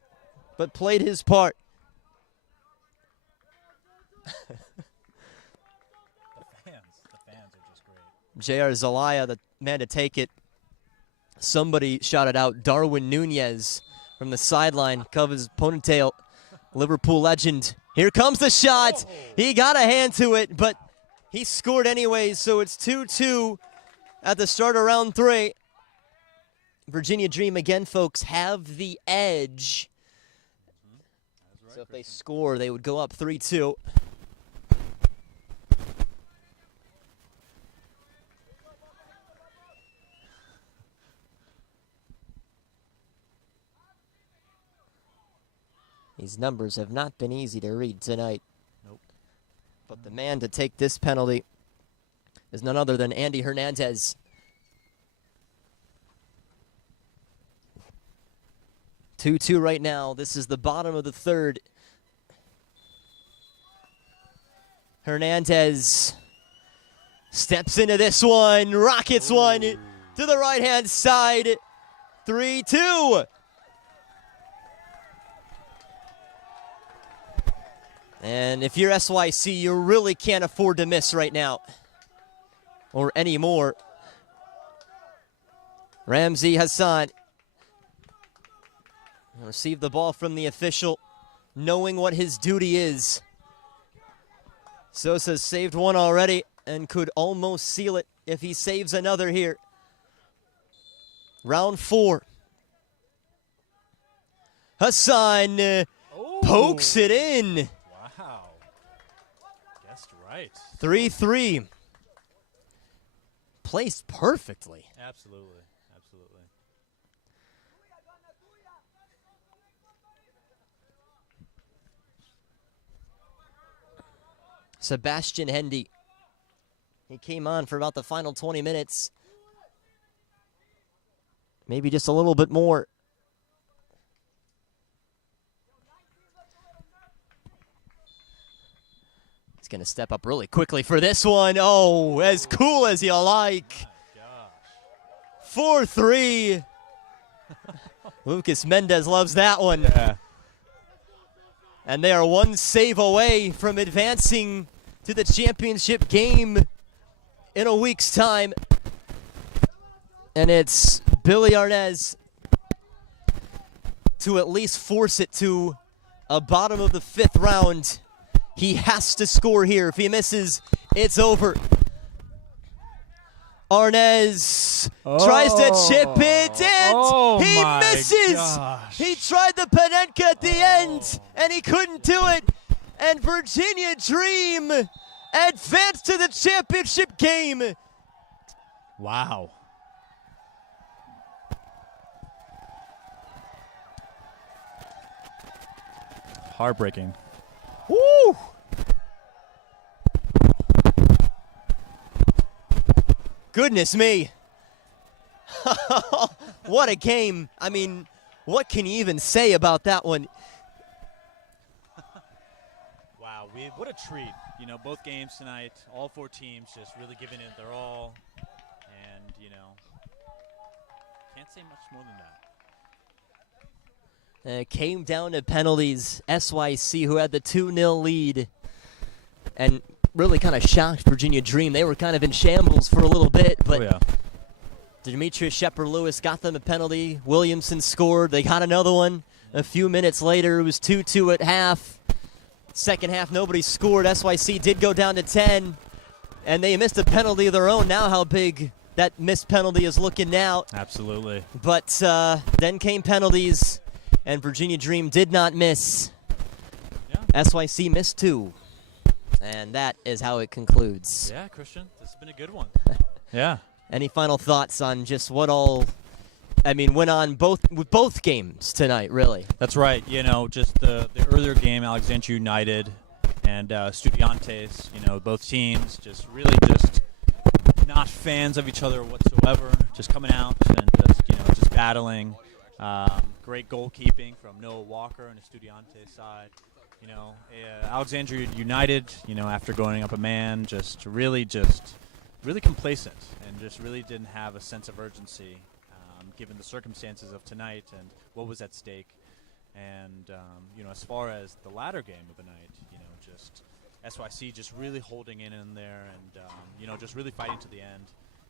but played his part. The fans are just great. J.R. Zelaya, the man to take it. Somebody shouted out Darwin Nunez from the sideline, covers his ponytail. Liverpool legend. Here comes the shot. He got a hand to it, but he scored anyways, so it's 2-2 at the start of round 3. Virginia Dream, again, folks, have the edge. So if they score, they would go up 3-2. These numbers have not been easy to read tonight. Nope. But the man to take this penalty is none other than Andy Hernandez. 2-2 right now. This is the bottom of the third. Hernandez steps into this one, rockets one to the right-hand side. 3-2. And if you're SYC, you really can't afford to miss right now. Or anymore. Ramsey Hassan will receive the ball from the official, knowing what his duty is. Sosa saved one already and could almost seal it if he saves another here. Round 4 Hassan pokes it in. Wow. Guessed right. 3-3. Placed perfectly. Absolutely. Absolutely. Sebastian Hendy. He came on for about the final 20 minutes. Maybe just a little bit more. He's going to step up really quickly for this one. Oh, as cool as you like. 4-3. Lucas Mendez loves that one. Yeah. And they are one save away from advancing to the championship game in a week's time. And it's Billy Arnaz to at least force it to a bottom of the 5th round. He has to score here. If he misses, it's over. Arnaz tries to chip it, and he misses. Gosh. He tried the Panenka at the end, and he couldn't do it. And Virginia Dream advanced to the championship game. Wow. Heartbreaking. Woo! Goodness me. What a game. I mean, what can you even say about that one? Wow, what a treat. You know, both games tonight, all 4 teams just really giving it their all. And, you know, can't say much more than that. It came down to penalties. SYC, who had the 2-0 lead, and really kind of shocked Virginia Dream. They were kind of in shambles for a little bit, but Demetrius Shepard-Lewis got them a penalty. Williamson scored. They got another one a few minutes later. It was 2-2 at half. Second half, nobody scored. SYC did go down to 10, and they missed a penalty of their own. Now how big that missed penalty is looking now. Absolutely. But then came penalties, and Virginia Dream did not miss. Yeah. SYC missed 2. And that is how it concludes. Yeah, Christian, this has been a good one. Yeah. Any final thoughts on just what all, went on with both games tonight, really? That's right. You know, just the earlier game, Alexandria United and Estudiantes, you know, both teams just really just not fans of each other whatsoever, just coming out and just battling. Great goalkeeping from Noah Walker on Estudiantes' side. You know, Alexandria United, you know, after going up a man, just really complacent and just really didn't have a sense of urgency given the circumstances of tonight and what was at stake. And, you know, as far as the latter game of the night, you know, just SYC just really holding in there and, you know, just really fighting to the end.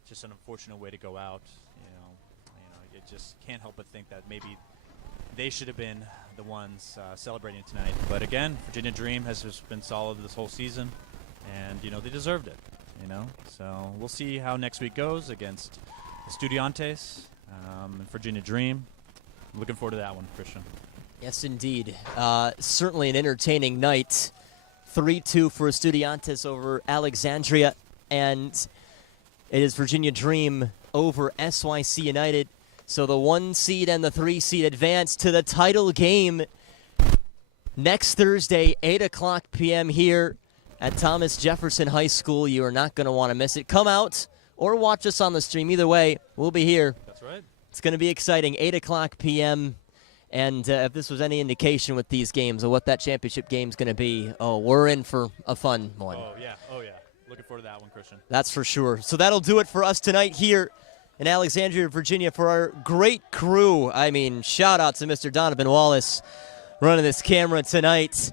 Just an unfortunate way to go out. You know, it just can't help but think that maybe they should have been the ones celebrating tonight. But again, Virginia Dream has just been solid this whole season, and, you know, they deserved it, you know. So we'll see how next week goes against Estudiantes and Virginia Dream. I'm looking forward to that one, Christian. Yes, indeed. Certainly an entertaining night. 3-2 for Estudiantes over Alexandria, and it is Virginia Dream over SYC United. So the 1 seed and the 3 seed advance to the title game next Thursday, 8:00 p.m. here at Thomas Jefferson High School. You are not going to want to miss it. Come out or watch us on the stream. Either way, we'll be here. That's right. It's going to be exciting, 8:00 p.m. And if this was any indication with these games of what that championship game's going to be, we're in for a fun one. Oh, yeah. Looking forward to that one, Christian. That's for sure. So that'll do it for us tonight here in Alexandria, Virginia, for our great crew. Shout out to Mr. Donovan Wallace running this camera tonight.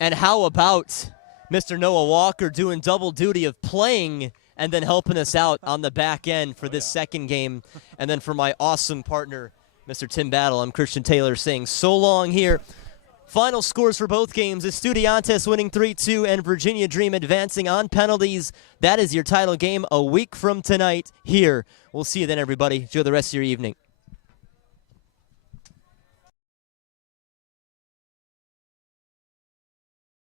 And how about Mr. Noah Walker doing double duty of playing and then helping us out on the back end for this second game. And then for my awesome partner, Mr. Tim Battle, I'm Christian Taylor saying so long here. Final scores for both games: Estudiantes winning 3-2 and Virginia Dream advancing on penalties. That is your title game a week from tonight here. We'll see you then, everybody. Enjoy the rest of your evening.